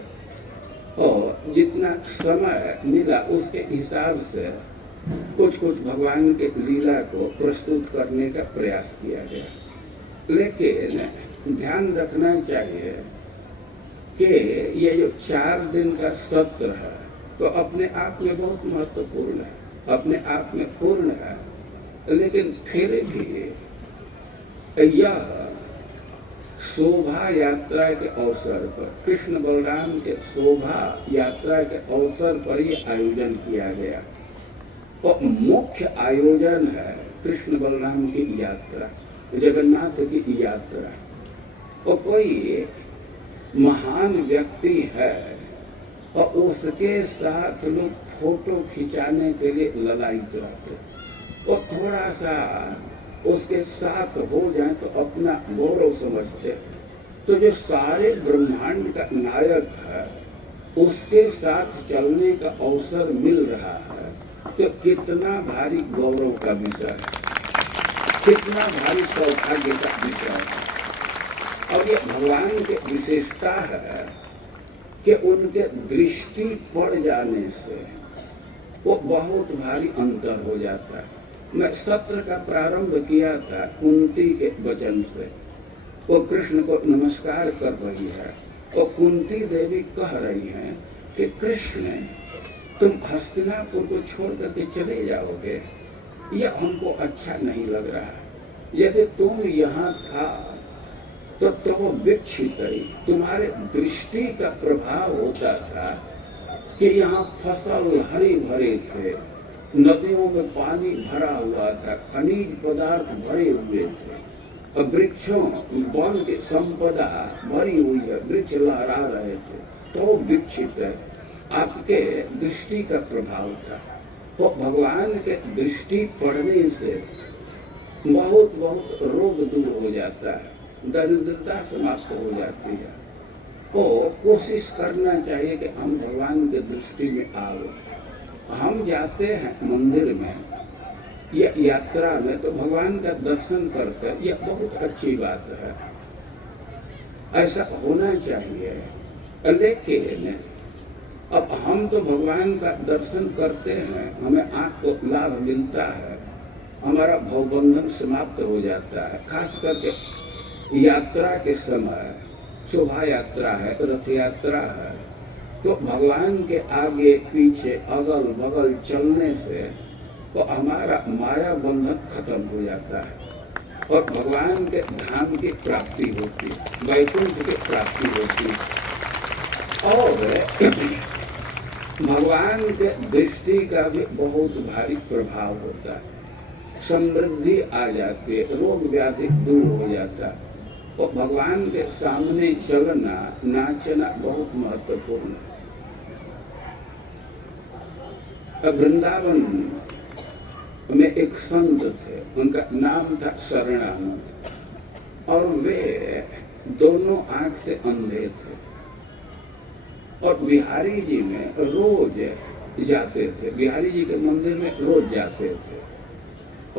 और जितना समय मिला उसके हिसाब से कुछ भगवान के लीला को प्रस्तुत करने का प्रयास किया गया। लेकिन ध्यान रखना चाहिए कि ये जो 4 दिन का सत्र है तो अपने आप में बहुत महत्वपूर्ण है, अपने आप में पूर्ण है, लेकिन फिर भी यह शोभा यात्रा के अवसर पर, कृष्ण बलराम के शोभा यात्रा के अवसर पर ये आयोजन किया गया। और मुख्य आयोजन है कृष्ण बलराम की यात्रा, जगन्नाथ की यात्रा। और कोई महान व्यक्ति है और उसके साथ लोग फोटो खिंचाने के लिए ललायित रहते और थोड़ा सा उसके साथ हो जाए तो अपना गौरव समझते। तो जो सारे ब्रह्मांड का नायक है उसके साथ चलने का अवसर मिल रहा है तो कितना भारी गौरव का विषय है, कितना भारी सौभाग्य का विषय है। और ये भगवान की विशेषता है कि उनके दृष्टि पड़ जाने से वो बहुत भारी अंतर हो जाता है। मैं सत्र का प्रारंभ किया था कुंती के वचन से। वो कृष्ण को नमस्कार कर रही है और कुंती देवी कह रही हैं कि कृष्ण तुम हस्तिनापुर को छोड़ करके चले जाओगे, यह हमको अच्छा नहीं लग रहा है। यदि तुम यहाँ था तो वो विक्षित तुम्हारे दृष्टि का प्रभाव होता था कि यहाँ फसल हरी भरे थे, नदियों में पानी भरा हुआ था, खनिज पदार्थ भरे हुए थे और वृक्षों वन की संपदा भरी हुई है, वृक्ष लहरा रहे थे। तो विक्षित है, आपके दृष्टि का प्रभाव था। तो भगवान के दृष्टि पड़ने से बहुत बहुत रोग दूर हो जाता है, दरिद्रता समाप्त हो जाती है। तो कोशिश करना चाहिए कि हम भगवान के दृष्टि में आओ। हम जाते हैं मंदिर में या यात्रा में तो भगवान का दर्शन करते हैं, यह बहुत अच्छी बात है, ऐसा होना चाहिए। लेकिन अब हम तो भगवान का दर्शन करते हैं, हमें आँख को लाभ मिलता है, हमारा भवबंधन समाप्त हो जाता है। खास करके यात्रा के समय, शोभा यात्रा है, रथ यात्रा है, तो भगवान के आगे पीछे अगल बगल चलने से तो हमारा माया बंधन खत्म हो जाता है और भगवान के धाम की प्राप्ति होती है, वैकुंठ की प्राप्ति होती है। और भगवान के दृष्टि का भी बहुत भारी प्रभाव होता है, समृद्धि आ जाती है, रोग व्याधि दूर हो जाता है। और भगवान के सामने चलना, नाचना बहुत महत्वपूर्ण है। वृंदावन में एक संत थे, उनका नाम था शरणानंद और वे दोनों आंख से अंधे थे और बिहारी जी में रोज जाते थे, बिहारी जी के मंदिर में रोज जाते थे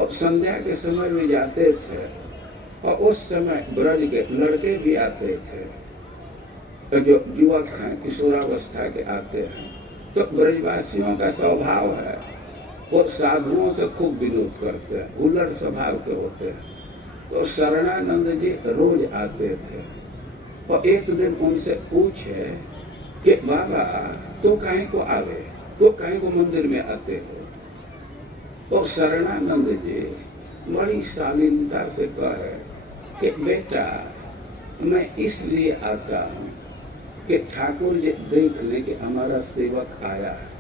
और संध्या के समय में जाते थे। और उस समय ब्रज के लड़के भी आते थे जो युवक हैं किशोरावस्था के आते हैं तो ब्रजवासियों का स्वभाव है वो साधुओं से खूब विरोध करते हैं, उलट स्वभाव के होते हैं। तो शरणानंद जी रोज आते थे और एक दिन उनसे पूछे कि बाबा तो काहे को आवे, तो काहे को मंदिर में आते हो? तो शरणानंद जी बड़ी शालीनता से कहे कि बेटा मैं इसलिए आता हूँ कि ठाकुर जी देख ले कि हमारा सेवक आया है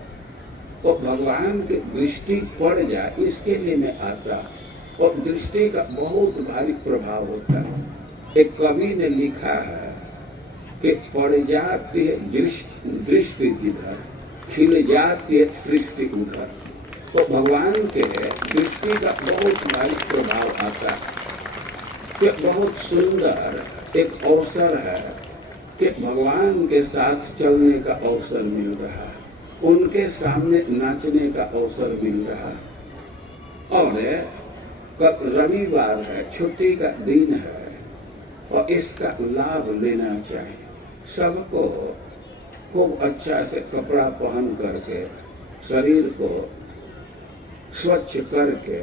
और भगवान की दृष्टि पड़ जाए इसके लिए मैं आता। और दृष्टि का बहुत भारी प्रभाव होता है। एक कवि ने लिखा है कि पड़ जाती है दृष्टि जिधर, खिल जाती है सृष्टि उधर। तो भगवान के दृष्टि का बहुत भारी प्रभाव आता है। ये बहुत सुंदर एक अवसर है कि भगवान के साथ चलने का अवसर मिल रहा है, उनके सामने नाचने का अवसर मिल रहा है। और कल रविवार है, छुट्टी का दिन है और इसका लाभ लेना चाहिए। सबको खूब अच्छा से कपड़ा पहन करके शरीर को स्वच्छ करके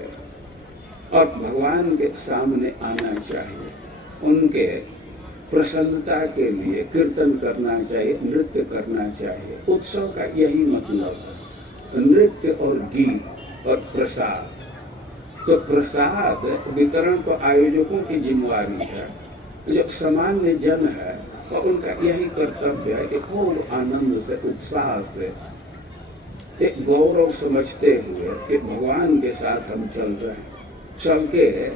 और भगवान के सामने आना चाहिए। उनके प्रसन्नता के लिए कीर्तन करना चाहिए, नृत्य करना चाहिए। उत्सव का यही मतलब है, नृत्य और गीत और प्रसाद। तो प्रसाद वितरण तो आयोजकों की जिम्मेवारी है। जो सामान्य जन है और उनका यही कर्तव्य है कि खूब आनंद से उत्साह से एक गौरव समझते हुए कि भगवान के साथ हम चल रहे हैं, सबके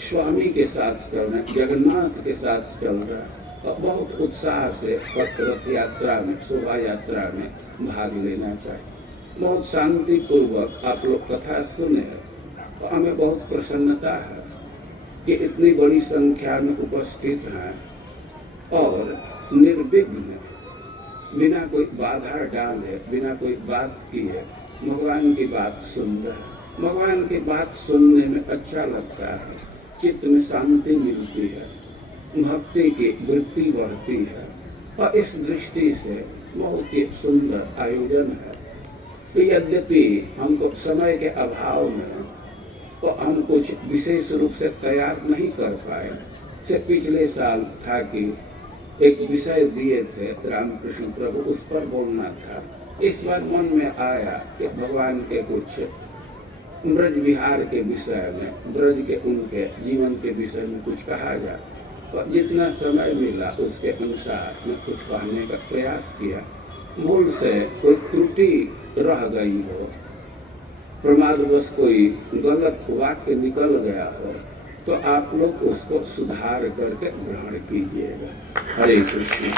स्वामी के साथ चल रहे हैं, जगन्नाथ के साथ चल रहे हैं और बहुत उत्साह से रथ यात्रा में, शोभा यात्रा में भाग लेना चाहिए। बहुत शांति पूर्वक आप लोग कथा सुने तो हमें बहुत प्रसन्नता है कि इतनी बड़ी संख्या में उपस्थित हैं और निर्विघ्न बिना कोई बाधा डाले, बिना कोई बात किए भगवान की बात सुन रहे हैं। भगवान की बात सुनने में अच्छा लगता है, चित्त में शांति मिलती है, भक्ति की वृत्ति बढ़ती है और इस दृष्टि से बहुत ही सुंदर आयोजन है। तो यद्यपि हमको समय के अभाव में तो हम कुछ विशेष रूप से तैयार नहीं कर पाए। से पिछले साल था कि एक विषय दिए थे रामकृष्ण प्रभु, उस पर बोलना था। इस बार मन में आया कि भगवान के कुछ ब्रज विहार के विषय में, ब्रज के उनके जीवन के विषय में कुछ कहा जाए। तो जितना समय मिला उसके अनुसार मैं कुछ कहने का प्रयास किया। मूल से कोई त्रुटि रह गई हो, प्रमादवश कोई गलत वाक्य निकल गया हो तो आप लोग उसको सुधार करके ग्रहण कीजिएगा। हरे कृष्ण।